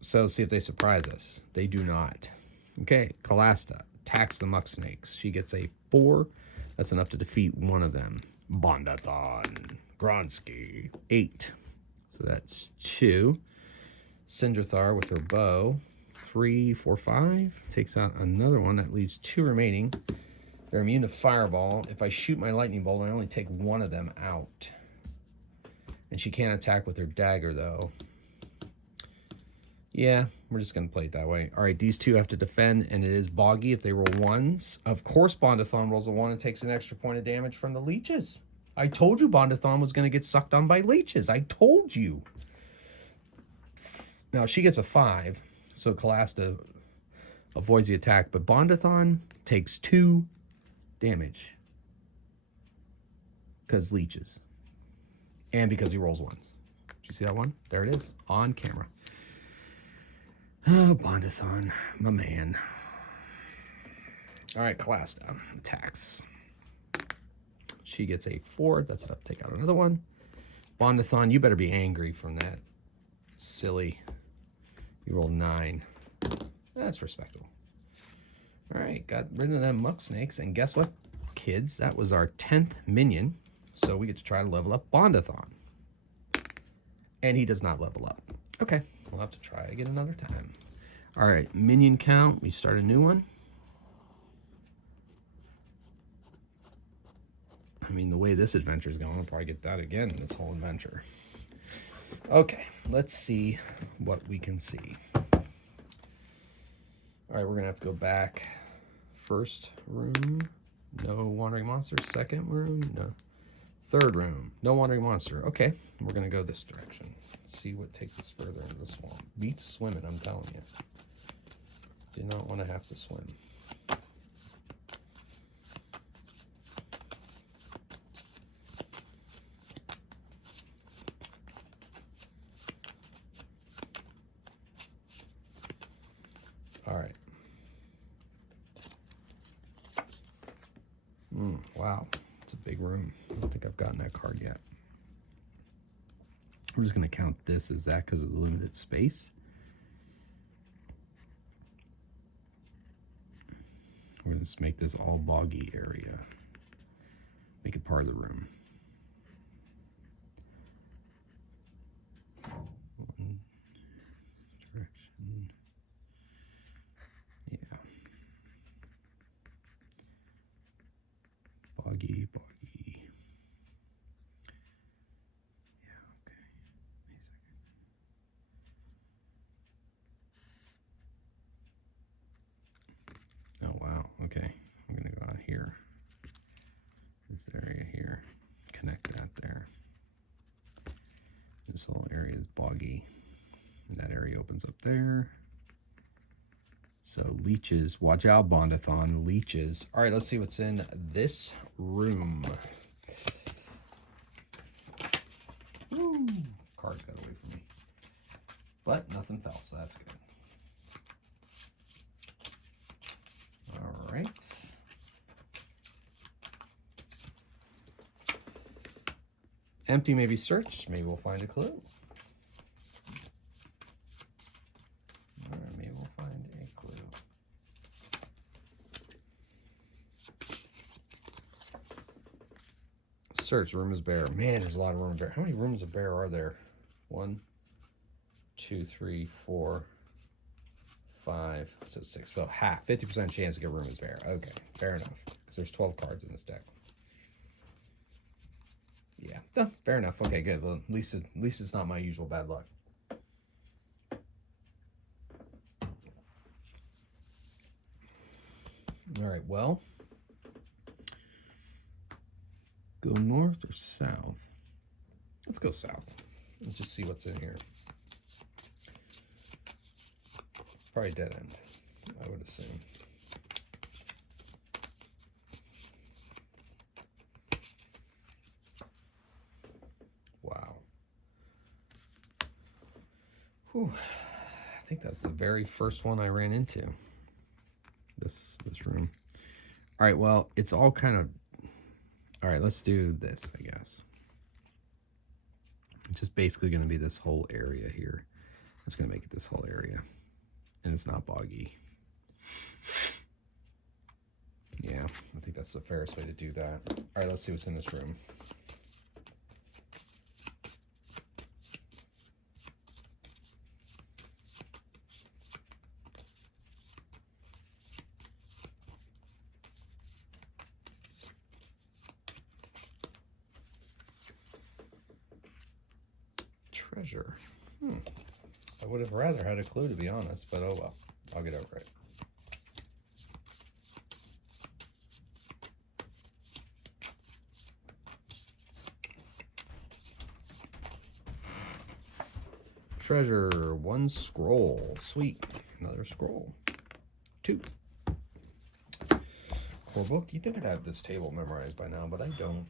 So let's see if they surprise us. They do not. Okay. Kalasta attacks the muck snakes. She gets a 4. That's enough to defeat one of them. Bondorthon. Gronsky. 8. So that's 2. Sindrathar with her bow. 3, 4, 5. Takes out another one. That leaves 2 remaining. They're immune to fireball. If I shoot my lightning bolt, I only take one of them out. And she can't attack with her dagger, though. Yeah, we're just going to play it that way. All right, these 2 have to defend, and it is boggy if they roll 1s. Of course, Bondorthon rolls a 1 and takes an extra point of damage from the leeches. I told you Bondorthon was going to get sucked on by leeches. I told you. Now, she gets a 5, so Kalasta avoids the attack, but Bondorthon takes 2 damage because leeches and because he rolls 1s. Did you see that one? There it is on camera. Oh, Bondorthon, my man. All right, Kalasta attacks. She gets a 4. That's enough to take out another one. Bondorthon, you better be angry from that. Silly. You rolled 9. That's respectable. All right, got rid of them muck snakes. And guess what, kids? That was our 10th minion. So we get to try to level up Bondorthon. And he does not level up. Okay, we'll have to try again another time. All right, minion count. We start a new one. I mean, the way this adventure is going, I'll probably get that again in this whole adventure. Okay, let's see what we can see. All right, we're going to have to go back. First room, no wandering monster. Second room, no. Third room, no wandering monster. Okay, we're going to go this direction. See what takes us further into the swamp. Beats swimming, I'm telling you. Do not want to have to swim. All right. Wow, it's a big room. I don't think I've gotten that card yet. We're just going to count this as that because of the limited space. We're going to make this all boggy area. Make it part of the room. One direction. boggy. Yeah, okay. Oh, wow. Okay. I'm going to go out here. This area here. Connect that there. This whole area is boggy. And that area opens up there. So leeches. Watch out, Bondorthon. Leeches. All right, let's see what's in this room. Woo! Card got away from me. But nothing fell, so that's good. All right. Empty may be searched. Maybe we'll find a clue. All right, maybe we'll find a clue. Search. Room is bare. Man, there's a lot of room bare. How many rooms of bare are there? 1, 2, 3, 4, 5, so 6. So half, 50% chance to get room is bare. Okay, fair enough. Because there's 12 cards in this deck. Yeah, fair enough. Okay, good. Well, at least it's not my usual bad luck. All right, well, go north or south? Let's go south. Let's just see what's in here. Probably dead end, I would assume. Wow. Whew. I think that's the very first one I ran into. This room. All right, well, it's all kind of... All right, let's do this, I guess. It's just basically going to be this whole area here. I'm just going to make it this whole area. And it's not boggy. Yeah, I think that's the fairest way to do that. All right, let's see what's in this room. Treasure. I would have rather had a clue, to be honest, but oh well. I'll get over it. Treasure. 1 scroll. Sweet. Another scroll. 2. Core book. You'd think I'd have this table memorized by now, but I don't.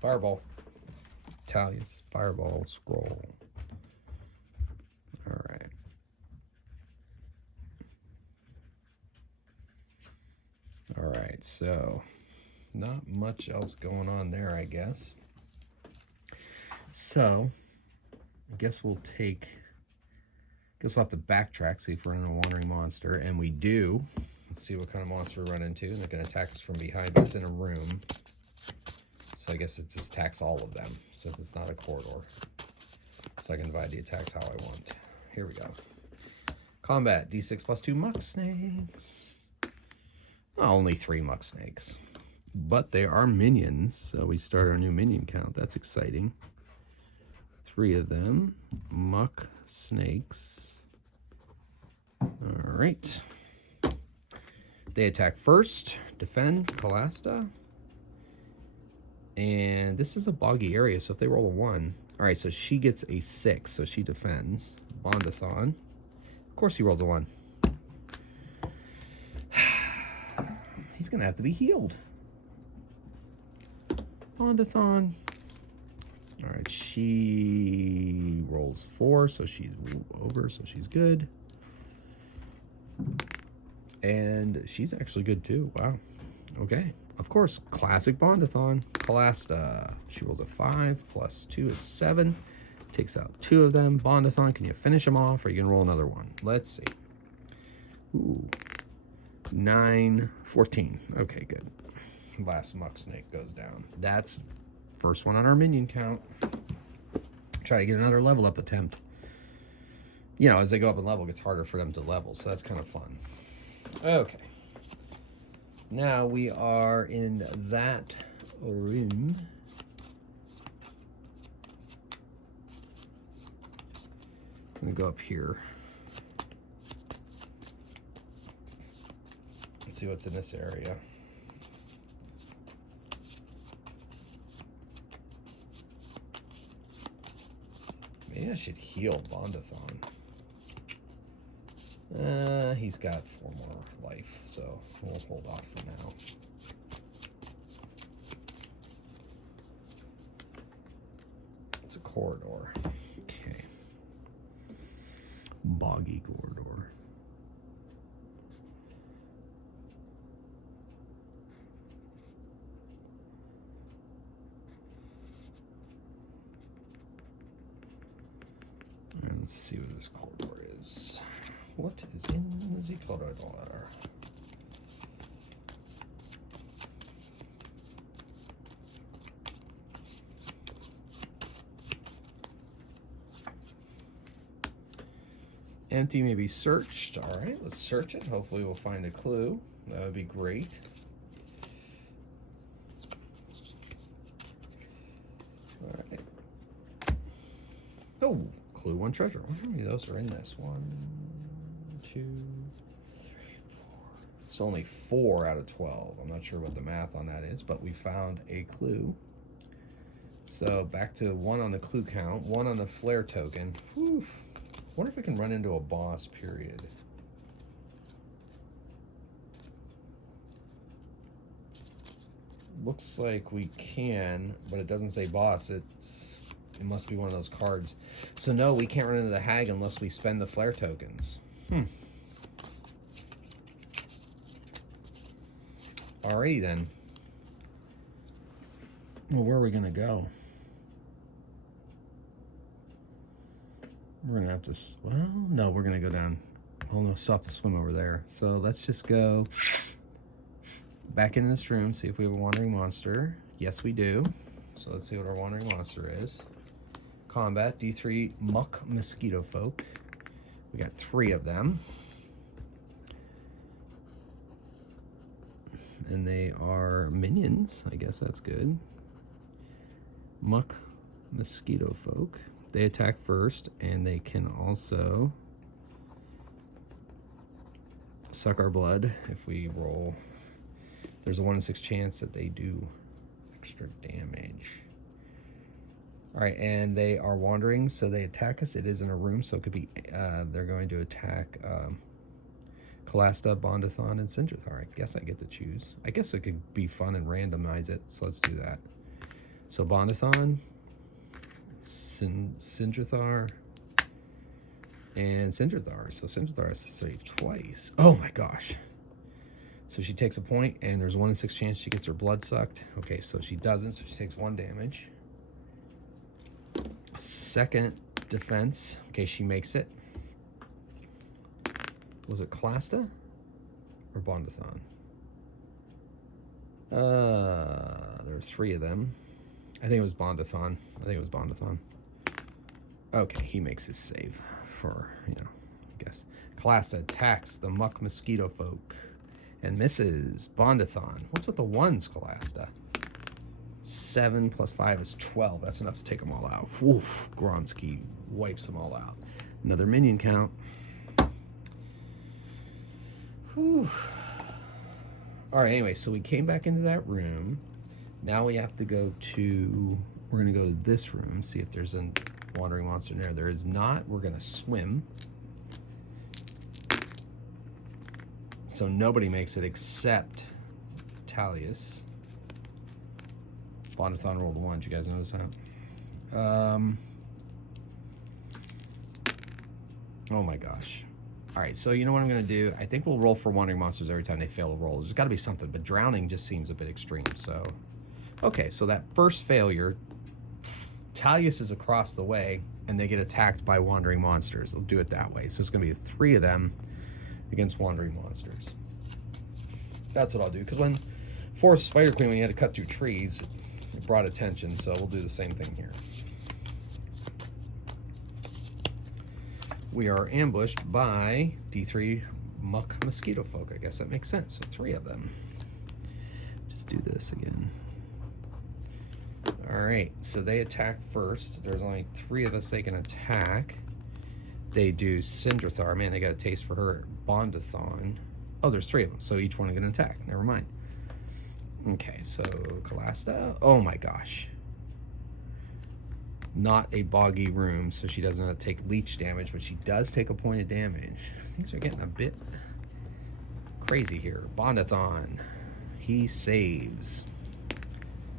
Fireball. Italians. Fireball. Scroll. All right. All right, so not much else going on there, I guess. So I guess we'll have to backtrack, see if we're in a wandering monster, and we do. Let's see what kind of monster we run into, and they're going to attack us from behind, but it's in a room. So I guess it just attacks all of them, since it's not a corridor. So I can divide the attacks how I want. Here we go. Combat, D6 plus 2 muck snakes. Oh, only 3 muck snakes. But they are minions, so we start our new minion count. That's exciting. 3 of them. Muck snakes. All right. They attack first. Defend, Callista. And this is a boggy area, so if they roll a 1... All right, so she gets a 6, so she defends. Bondorthon. Of course he rolled a 1. He's going to have to be healed. Bondorthon. All right, she rolls 4, so she's over, so she's good. And she's actually good too. Wow. Okay. Of course, classic Bondorthon. Callista. She rolls a 5, plus 2 is 7. Takes out 2 of them. Bondorthon, can you finish them off, or you can roll another one? Let's see. Ooh. 9, 14. Okay, good. Last muck snake goes down. That's first one on our minion count. Try to get another level up attempt. You know, as they go up in level, it gets harder for them to level, so that's kind of fun. Okay. Now we are in that room. I'm gonna go up here. Let's see what's in this area. Maybe I should heal Bondorthon. He's got 4 more life, so we'll hold off for now. It's a corridor. Okay. Boggy corridor. And let's see what this corridor is. What is in the corridor? Empty may be searched. All right, let's search it. Hopefully we'll find a clue. That would be great. All right. Oh, clue 1 treasure. How many of those are in this? 1, 2, 3, 4. It's only 4 out of 12. I'm not sure what the math on that is, but we found a clue. So back to 1 on the clue count, 1 on the flare token. Whew. Wonder if we can run into a boss, period. Looks like we can, but it doesn't say boss. It must be one of those cards. So no, we can't run into the hag unless we spend the flare tokens. Alrighty then. Well, where are we gonna go? We're gonna have to, well, no, we're gonna go down. Oh no, still have to swim over there. So let's just go back in this room, see if we have a wandering monster. Yes, we do. So let's see what our wandering monster is. Combat, D3 muck mosquito folk. We got 3 of them. And they are minions. I guess that's good. Muck mosquito folk. They attack first, and they can also suck our blood if we roll. There's a 1 in 6 chance that they do extra damage. All right, and they are wandering, so they attack us. It is in a room, so it could be, they're going to attack Calasta, Bondorthon, and Sindrathar. I guess I get to choose. I guess it could be fun and randomize it, so let's do that. So Bondorthon, Sindrathar, and Sindrathar. So Sindrathar has to save twice. Oh my gosh. So she takes a point, and there's a 1 in 6 chance she gets her blood sucked. Okay, so she doesn't, so she takes 1 damage. Second defense. Okay, she makes it. Was it Calasta or Bondorthon? There were 3 of them. I think it was Bondorthon. Okay, he makes his save for, you know, I guess. Calasta attacks the muck mosquito folk and misses. Bondorthon. What's with the 1s, Calasta? 7 plus 5 is 12. That's enough to take them all out. Oof, Gronsky wipes them all out. Another minion count. Whew. All right, anyway, so we came back into that room. Now we have to go to, we're going to go to this room, see if there's a wandering monster in there. There is not. We're going to swim. So nobody makes it except Talius. Bondorthon rolled 1. Did you guys notice that? Oh my gosh. All right, so you know what I'm going to do? I think we'll roll for wandering monsters every time they fail a roll. There's got to be something, but drowning just seems a bit extreme. So, okay, so that first failure, Talius is across the way, and they get attacked by wandering monsters. They'll do it that way. So it's going to be 3 of them against wandering monsters. That's what I'll do, because when Forest Spider Queen, when you had to cut through trees, it brought attention, so we'll do the same thing here. We are ambushed by D3 muck mosquito folk. I guess that makes sense. So 3 of them. Let's do this again. All right, so they attack first. There's only 3 of us they can attack. They do Sindrathar. Man, they got a taste for her. Bondorthon. Oh, there's 3 of them, so each one is going to attack. Never mind. Okay, so Calasta. Oh my gosh. Not a boggy room, so she doesn't take leech damage, but she does take a point of damage. Things are getting a bit crazy here. Bondorthon. He saves.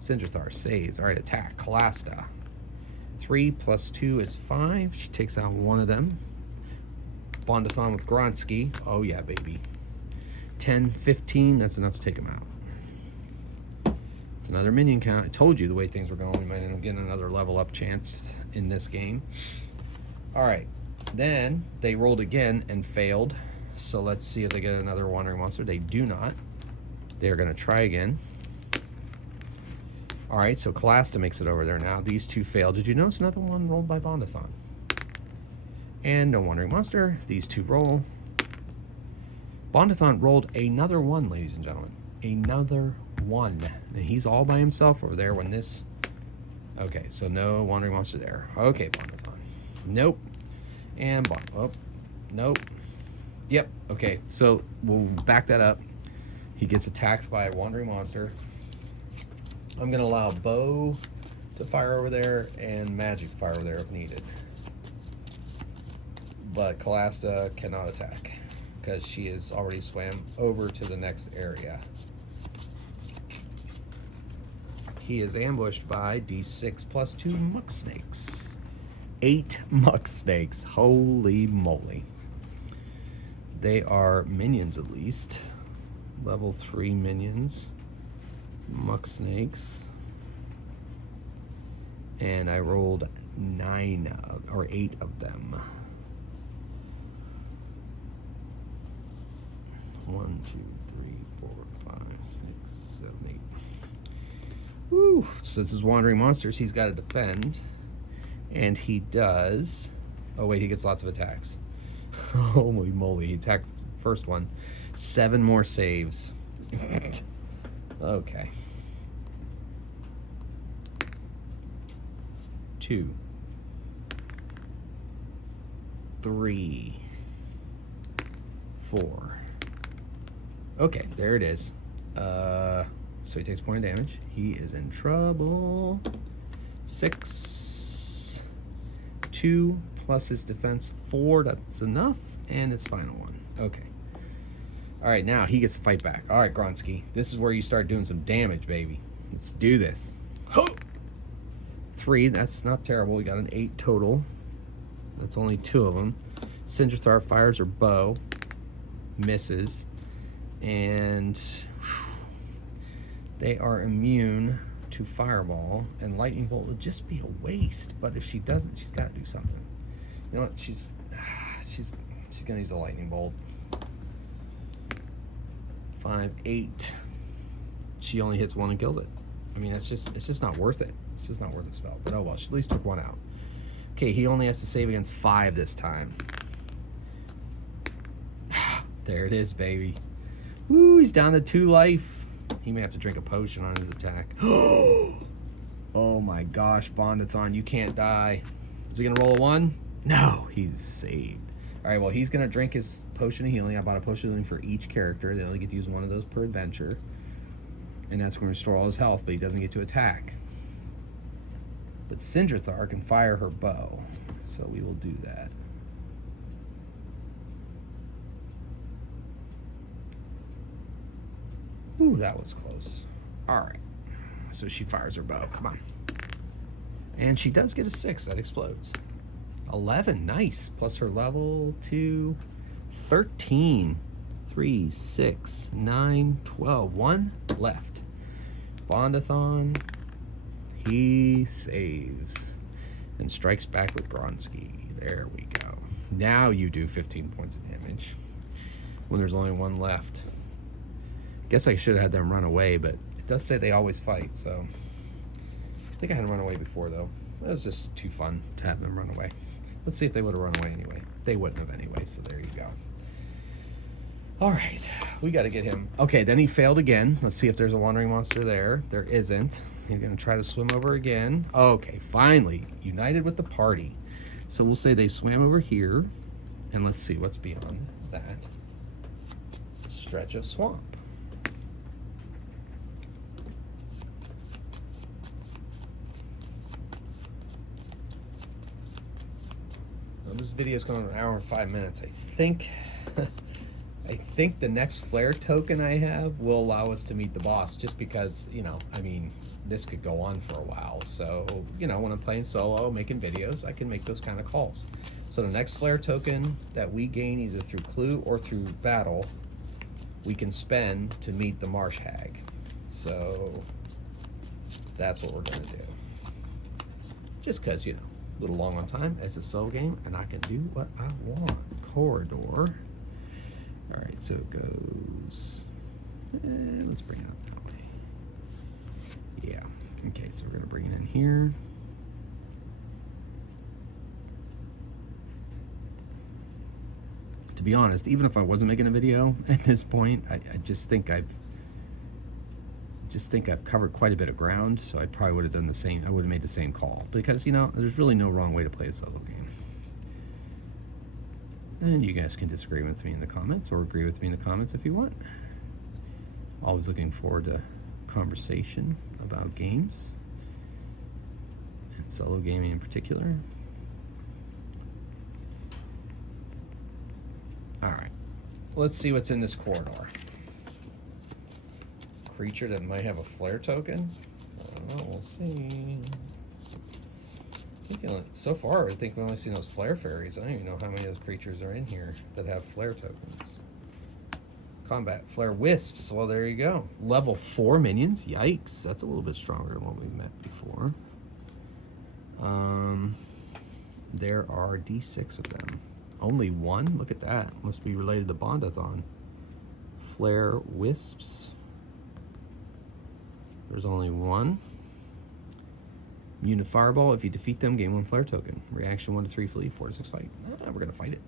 Sindrathar saves. All right, attack. Calasta. 3 plus 2 is 5. She takes out one of them. Bondorthon with Gronsky. Oh, yeah, baby. 10, 15. That's enough to take him out. It's another minion count. I told you the way things were going, we might end up getting another level up chance in this game. All right. Then they rolled again and failed. So let's see if they get another wandering monster. They do not. They're going to try again. All right, so Calasta makes it over there now. These 2 failed. Did you notice another one rolled by Bondorthon? And no wandering monster. These 2 roll. Bondorthon rolled another 1, ladies and gentlemen. Another 1. And he's all by himself over there when this... Okay, so no wandering monster there. Okay, Bondorthon. Nope. And oh, nope. Yep, okay, so we'll back that up. He gets attacked by a wandering monster. I'm going to allow Bow to fire over there and Magic to fire over there if needed. But Calasta cannot attack because she has already swam over to the next area. He is ambushed by D6 plus 2 muck snakes. 8 muck snakes. Holy moly. They are minions at least. Level 3 minions. Muck snakes. And I rolled 8 of them. 1, 2, 3, 4, 5, 6, 7, 8. Woo! So this is wandering monsters. He's got to defend, and he does. Oh wait, he gets lots of attacks. Holy moly! He attacked the first one. 7 more saves. Okay. 2, 3, 4. Okay, there it is. So he takes a point of damage. He is in trouble. 6, 2 plus his defense 4. That's enough, and his final one. Okay. All right, now he gets to fight back. All right, Gronsky, this is where you start doing some damage, baby. Let's do this. 3, that's not terrible. We got an 8 total. That's only 2 of them. Sindrathar fires her bow, misses, and they are immune to fireball, and lightning bolt would just be a waste. But if she doesn't, she's got to do something. You know what? She's gonna use a lightning bolt. 5, 8. She only hits 1 and kills it. I mean, it's just not worth it. It's just not worth the spell. But oh well, she at least took 1 out. Okay, he only has to save against 5 this time. There it is, baby. Woo, he's down to 2 life. He may have to drink a potion on his attack. Oh my gosh, Bondorthon, you can't die. Is he gonna roll a 1? No, he's saved. All right, well, he's gonna drink his potion of healing. I bought a potion of healing for each character. They only get to use 1 of those per adventure. And that's going to restore all his health, but he doesn't get to attack. But Sindrathar can fire her bow, so we will do that. Ooh, that was close. All right, so she fires her bow. Come on. And she does get a 6. That explodes. 11, nice. Plus her level 2, 13. 3, 6, 9, 12. 1 left. Bondorthon, he saves and strikes back with Gronsky. There we go. Now you do 15 points of damage when there's only 1 left. Guess I should have had them run away, but it does say they always fight, so I think I had them run away before, though. It was just too fun to have them run away. Let's see if they would have run away anyway. They wouldn't have anyway, so there you go. All right, we got to get him. Okay, then he failed again. Let's see if there's a wandering monster there. There isn't. He's going to try to swim over again. Okay, finally, united with the party. So we'll say they swam over here, and let's see what's beyond that stretch of swamp. Well, this video is going on 1 hour and 5 minutes. I think I think the next flare token I have will allow us to meet the boss, just because, you know, I mean, this could go on for a while. So, you know, when I'm playing solo, making videos, I can make those kind of calls. So the next flare token that we gain either through clue or through battle, we can spend to meet the Marsh Hag. So that's what we're gonna do. Just cause, you know, a little long on time as a solo game, and I can do what I want. Corridor. All right, so it goes, let's bring it up that way. Yeah, okay, so we're gonna bring it in here. To be honest, even if I wasn't making a video at this point, I just think I've covered quite a bit of ground, so I probably would have done the same. I would have made the same call, because, you know, there's really no wrong way to play a solo game. And you guys can disagree with me in the comments or agree with me in the comments if you want. Always looking forward to conversation about games, and solo gaming in particular. All right, let's see what's in this corridor. Creature that might have a flare token? I don't know, we'll see. So far, I think we've only seen those flare fairies. I don't even know how many of those creatures are in here that have flare tokens. Combat flare wisps. Well, there you go. Level 4 minions. Yikes. That's a little bit stronger than what we met before. There are D6 of them. Only one? Look at that. Must be related to Bondorthon. Flare wisps. There's only one. Immune to fireball. If you defeat them, gain 1 flare token. Reaction 1 to 3 flee, 4 to 6 fight. We're gonna fight it.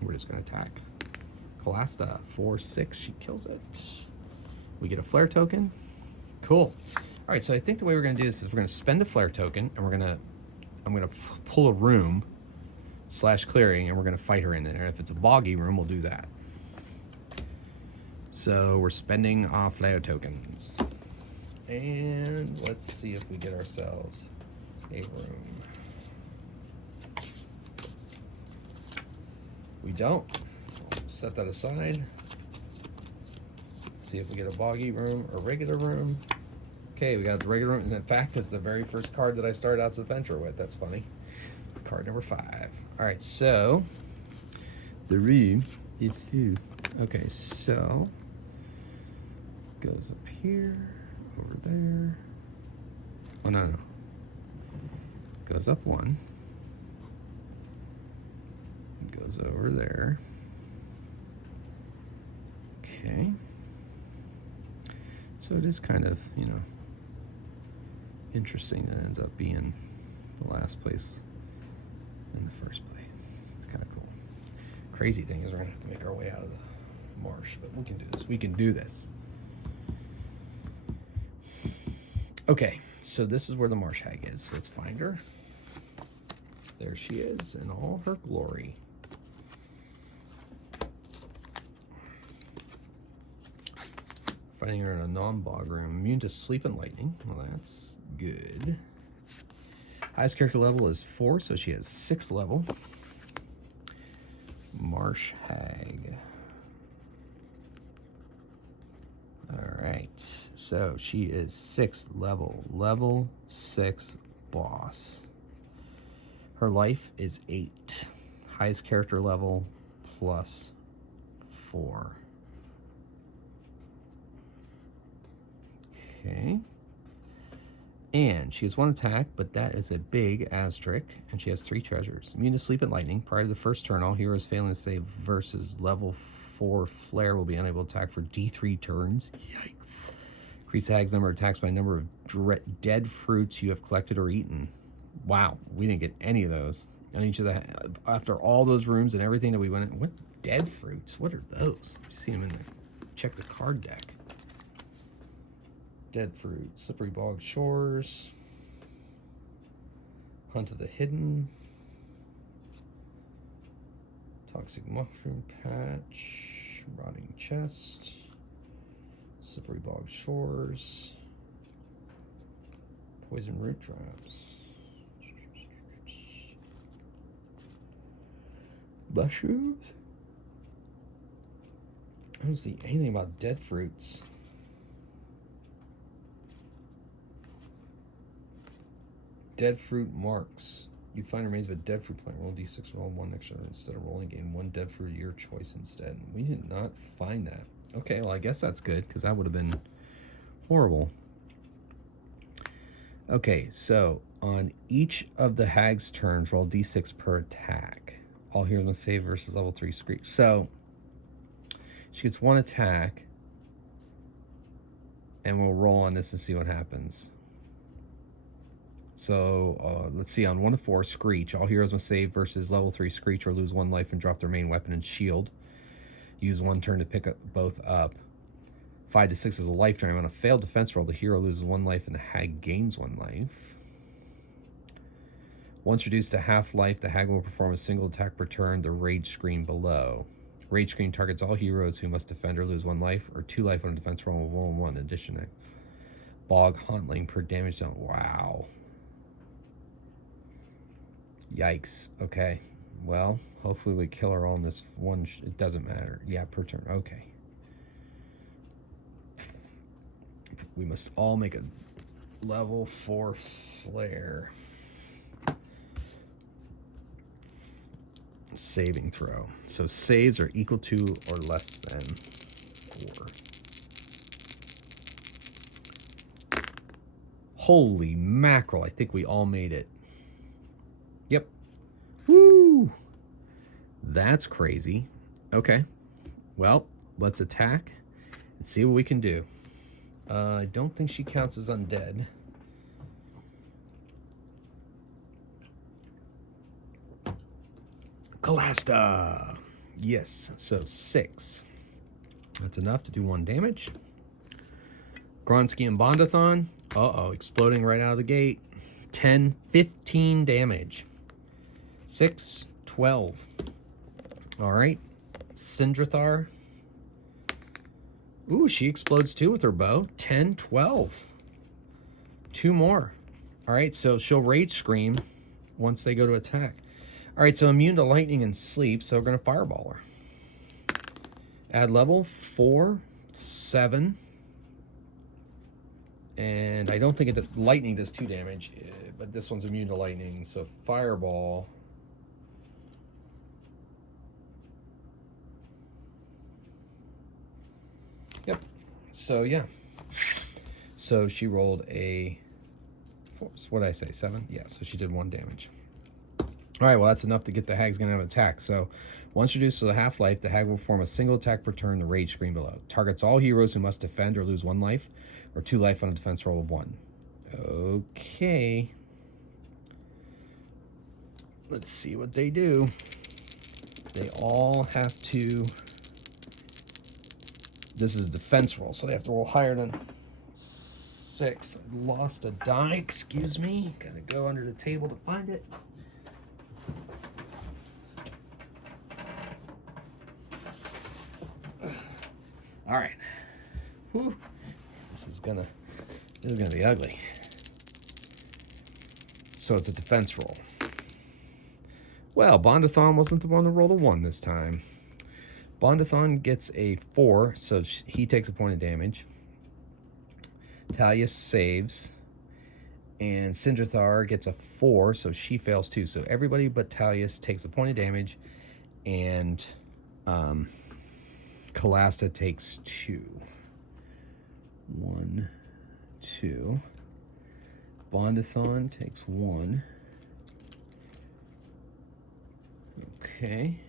We're just gonna attack. Callista, 4/6. She kills it. We get a flare token. Cool. All right. So I think the way we're gonna do this is we're gonna spend a flare token, and I'm gonna pull a room / clearing, and we're gonna fight her in there. If it's a boggy room, we'll do that. So we're spending our flare tokens, and let's see if we get ourselves a room. We don't. Set that aside. See if we get a boggy room or regular room. Okay, we got the regular room, and in fact, it's the very first card that I started out this adventure with. That's funny. Card number 5. All right, so the room is thru. Okay, so goes up here, over there. Oh no. Goes up 1. Goes over there. Okay. So it is kind of, you know, interesting that it ends up being the last place in the first place. It's kind of cool. Crazy thing is we're gonna have to make our way out of the marsh, but we can do this. We can do this. Okay, so this is where the Marsh Hag is. Let's find her. There she is in all her glory. Finding her in a non-bog room. Immune to sleep and lightning. Well, that's good. Highest character level is 4, so she has 6th level. Marsh Hag. All right, so she is 6th level. Level 6 boss. Her life is 8. Highest character level +4. Okay. And she has 1 attack, but that is a big asterisk, and she has 3 treasures. Immune to sleep and lightning. Prior to the first turn, all heroes failing to save versus level 4 flare will be unable to attack for D3 turns. Yikes. Increase the hag's number of attacks by number of dead fruits you have collected or eaten. Wow, we didn't get any of those. on each of the, after all those rooms and everything that we went in. What dead fruits? What are those? You see them in there. Check the card deck. Dead fruit, slippery bog shores, hunt of the hidden, toxic mushroom patch, rotting chest, slippery bog shores, poison root traps, mushrooms. I don't see anything about dead fruits. Dead fruit marks. You find remains of a dead fruit plant. Roll d6, roll 1 extra instead of rolling. Gain 1 dead fruit of your choice instead. We did not find that. Okay, well, I guess that's good because that would have been horrible. Okay, so on each of the hag's turns, roll d6 per attack. All heroes must save versus level 3 Screech. So she gets 1 attack, and we'll roll on this and see what happens. So let's see, on 1 to 4, Screech. All heroes must save versus level 3 Screech or lose 1 life and drop their main weapon and shield. Use 1 turn to pick up both up. 5 to 6 is a life drain. On a failed defense roll, the hero loses 1 life and the hag gains 1 life. Once reduced to half life, the hag will perform a single attack per turn, the rage screen below. Rage screen targets all heroes who must defend or lose 1 life or 2 life on a defense roll of 1 in addition to bog huntling per damage done. Wow. Yikes. Okay. Well, hopefully we kill her all in this one. It doesn't matter. Yeah, per turn. Okay. We must all make a level 4 flare. Saving throw. So saves are equal to or less than 4. Holy mackerel. I think we all made it. Yep. Woo! That's crazy. Okay. Well, let's attack and see what we can do. I don't think she counts as undead. Calasta! Yes, so 6. That's enough to do 1 damage. Gronsky and Bondorthon. Uh-oh, exploding right out of the gate. 10, 15 damage. 6, 12. All right. Sindrathar. Ooh, she explodes too with her bow. 10, 12. 2 more. All right, so she'll rage scream once they go to attack. All right, so immune to lightning and sleep, so we're going to fireball her. Add level 4, 7. And I don't think lightning does 2 damage, but this one's immune to lightning, so fireball. Yep. So, yeah. So she rolled a... What did I say? 7? Yeah, so she did 1 damage. All right, well, that's enough to get the hag's going to have an attack. So once reduced to the half-life, the hag will perform a single attack per turn, the rage screen below. Targets all heroes who must defend or lose 1 life or 2 life on a defense roll of 1. Okay. Let's see what they do. They all have to... This is a defense roll, so they have to roll higher than 6. I lost a die, excuse me. Gotta go under the table to find it. All right. Whew. This is gonna be ugly. So it's a defense roll. Well, Bondorthon wasn't the one that rolled a 1 this time. Bondorthon gets a 4, so he takes a point of damage. Talia saves. And Sindrathar gets a 4, so she fails too. So everybody but Talius takes a point of damage. And Calasta takes 2. 1, 2. Bondorthon takes 1. Okay.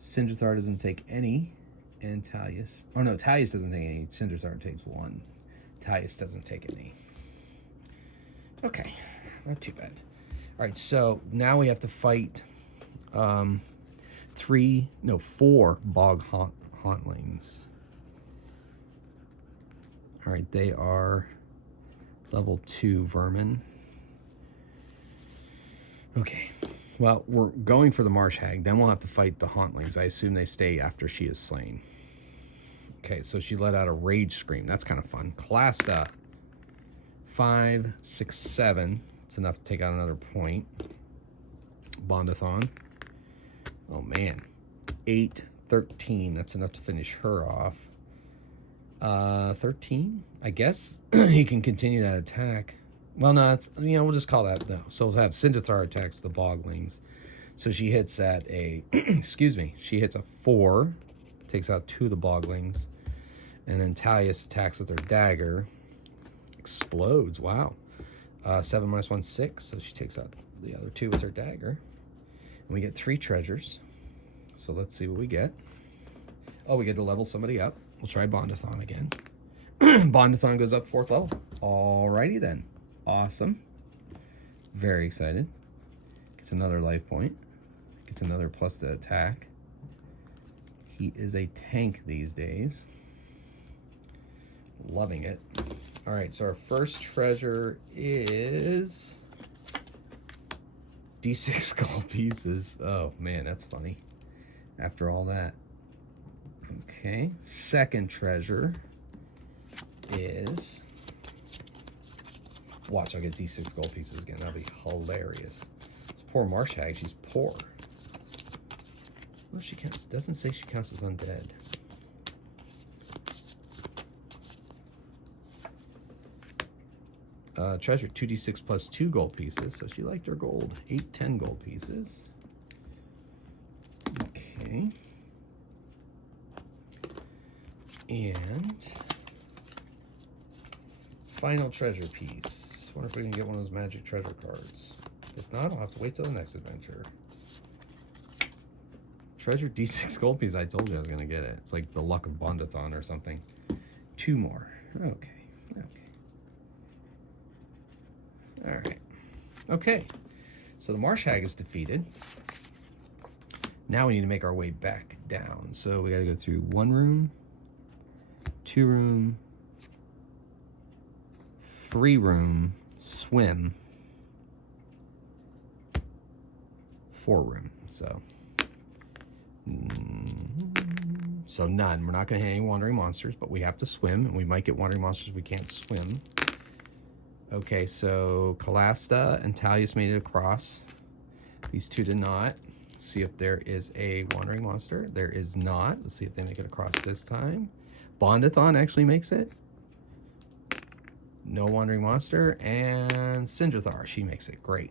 Sindrathar doesn't take any. And Talius... Oh, no, Talius doesn't take any. Sindrathar takes 1. Talius doesn't take any. Okay. Not too bad. All right, so now we have to fight 4 bog hauntlings. All right, they are level 2 vermin. Okay, well, we're going for the Marsh Hag. Then we'll have to fight the hauntlings. I assume they stay after she is slain. Okay, so she let out a rage scream. That's kind of fun. Calasta, 5, 6, 7. It's enough to take out another point. Bondorthon. Oh, man. 8, 13. That's enough to finish her off. 13? I guess he can continue that attack. Well, no, it's, we'll just call that, no. So we'll have Cinderthar attacks the boglings. So she hits at a, excuse me, she hits a 4, takes out 2 of the boglings. And then Talius attacks with her dagger. Explodes, wow. 7 minus 1, 6. So she takes out the other 2 with her dagger. And we get 3 treasures. So let's see what we get. Oh, we get to level somebody up. We'll try Bondorthon again. Bondorthon goes up 4th level. Alrighty then. Awesome. Very excited. Gets another life point. Gets another plus to attack. He is a tank these days. Loving it. Alright, so our first treasure is D6 gold pieces. Oh man, that's funny. After all that. Okay, second treasure is, watch, I'll get D6 gold pieces again. That'll be hilarious. This poor Marsh Hag, she's poor. Well, she counts, doesn't say she counts as undead. Treasure 2d6 plus 2 gold pieces, so she liked her gold. 8, 10 gold pieces. Okay. And final treasure piece. Wonder if we can get one of those magic treasure cards. If not, I'll have to wait till the next adventure. Treasure D6 gold piece. I told you I was gonna get it. It's like the luck of Bondorthon or something. 2 more. Okay. All right. Okay. So the Marsh Hag is defeated. Now we need to make our way back down. So we got to go through 1 room, 2 room, 3 room, swim, 4 room. So none. We're not going to hit any wandering monsters, but we have to swim, and we might get wandering monsters if we can't swim. Okay, so Calasta and Talius made it across. These 2 did not. Let's see if there is a wandering monster. There is not. Let's see if they make it across this time. Bondorthon actually makes it. No wandering monster. And Cinderthar, she makes it. Great.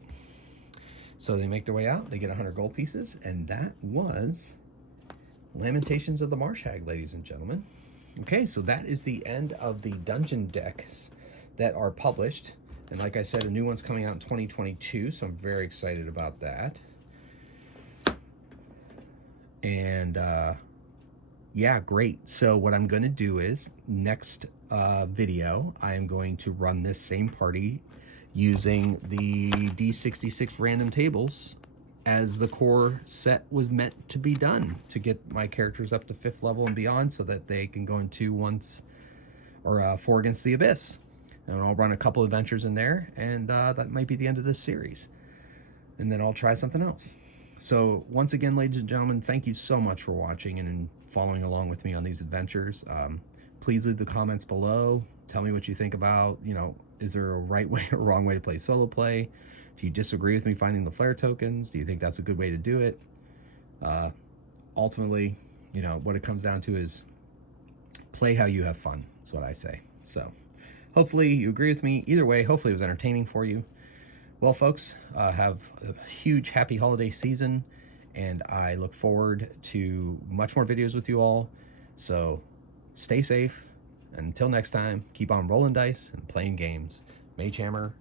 So they make their way out. They get 100 gold pieces. And that was Lamentations of the Marsh Hag, ladies and gentlemen. Okay, so that is the end of the dungeon decks that are published. And like I said, a new one's coming out in 2022, so I'm very excited about that. And yeah, great. So what I'm going to do is, next video, I am going to run this same party using the D66 random tables as the core set was meant to be done, to get my characters up to 5th level and beyond, so that they can go in 2 once or 4 against the Abyss. And I'll run a couple adventures in there, and that might be the end of this series. And then I'll try something else. So once again, ladies and gentlemen, thank you so much for watching and following along with me on these adventures. Please leave the comments below. Tell me what you think about, is there a right way or wrong way to play solo play? Do you disagree with me finding the flare tokens? Do you think that's a good way to do it? Ultimately, what it comes down to is play how you have fun. That's what I say. So hopefully you agree with me. Either way, hopefully it was entertaining for you. Well, folks, have a huge happy holiday season, and I look forward to much more videos with you all. So stay safe. And until next time, keep on rolling dice and playing games. Magehammer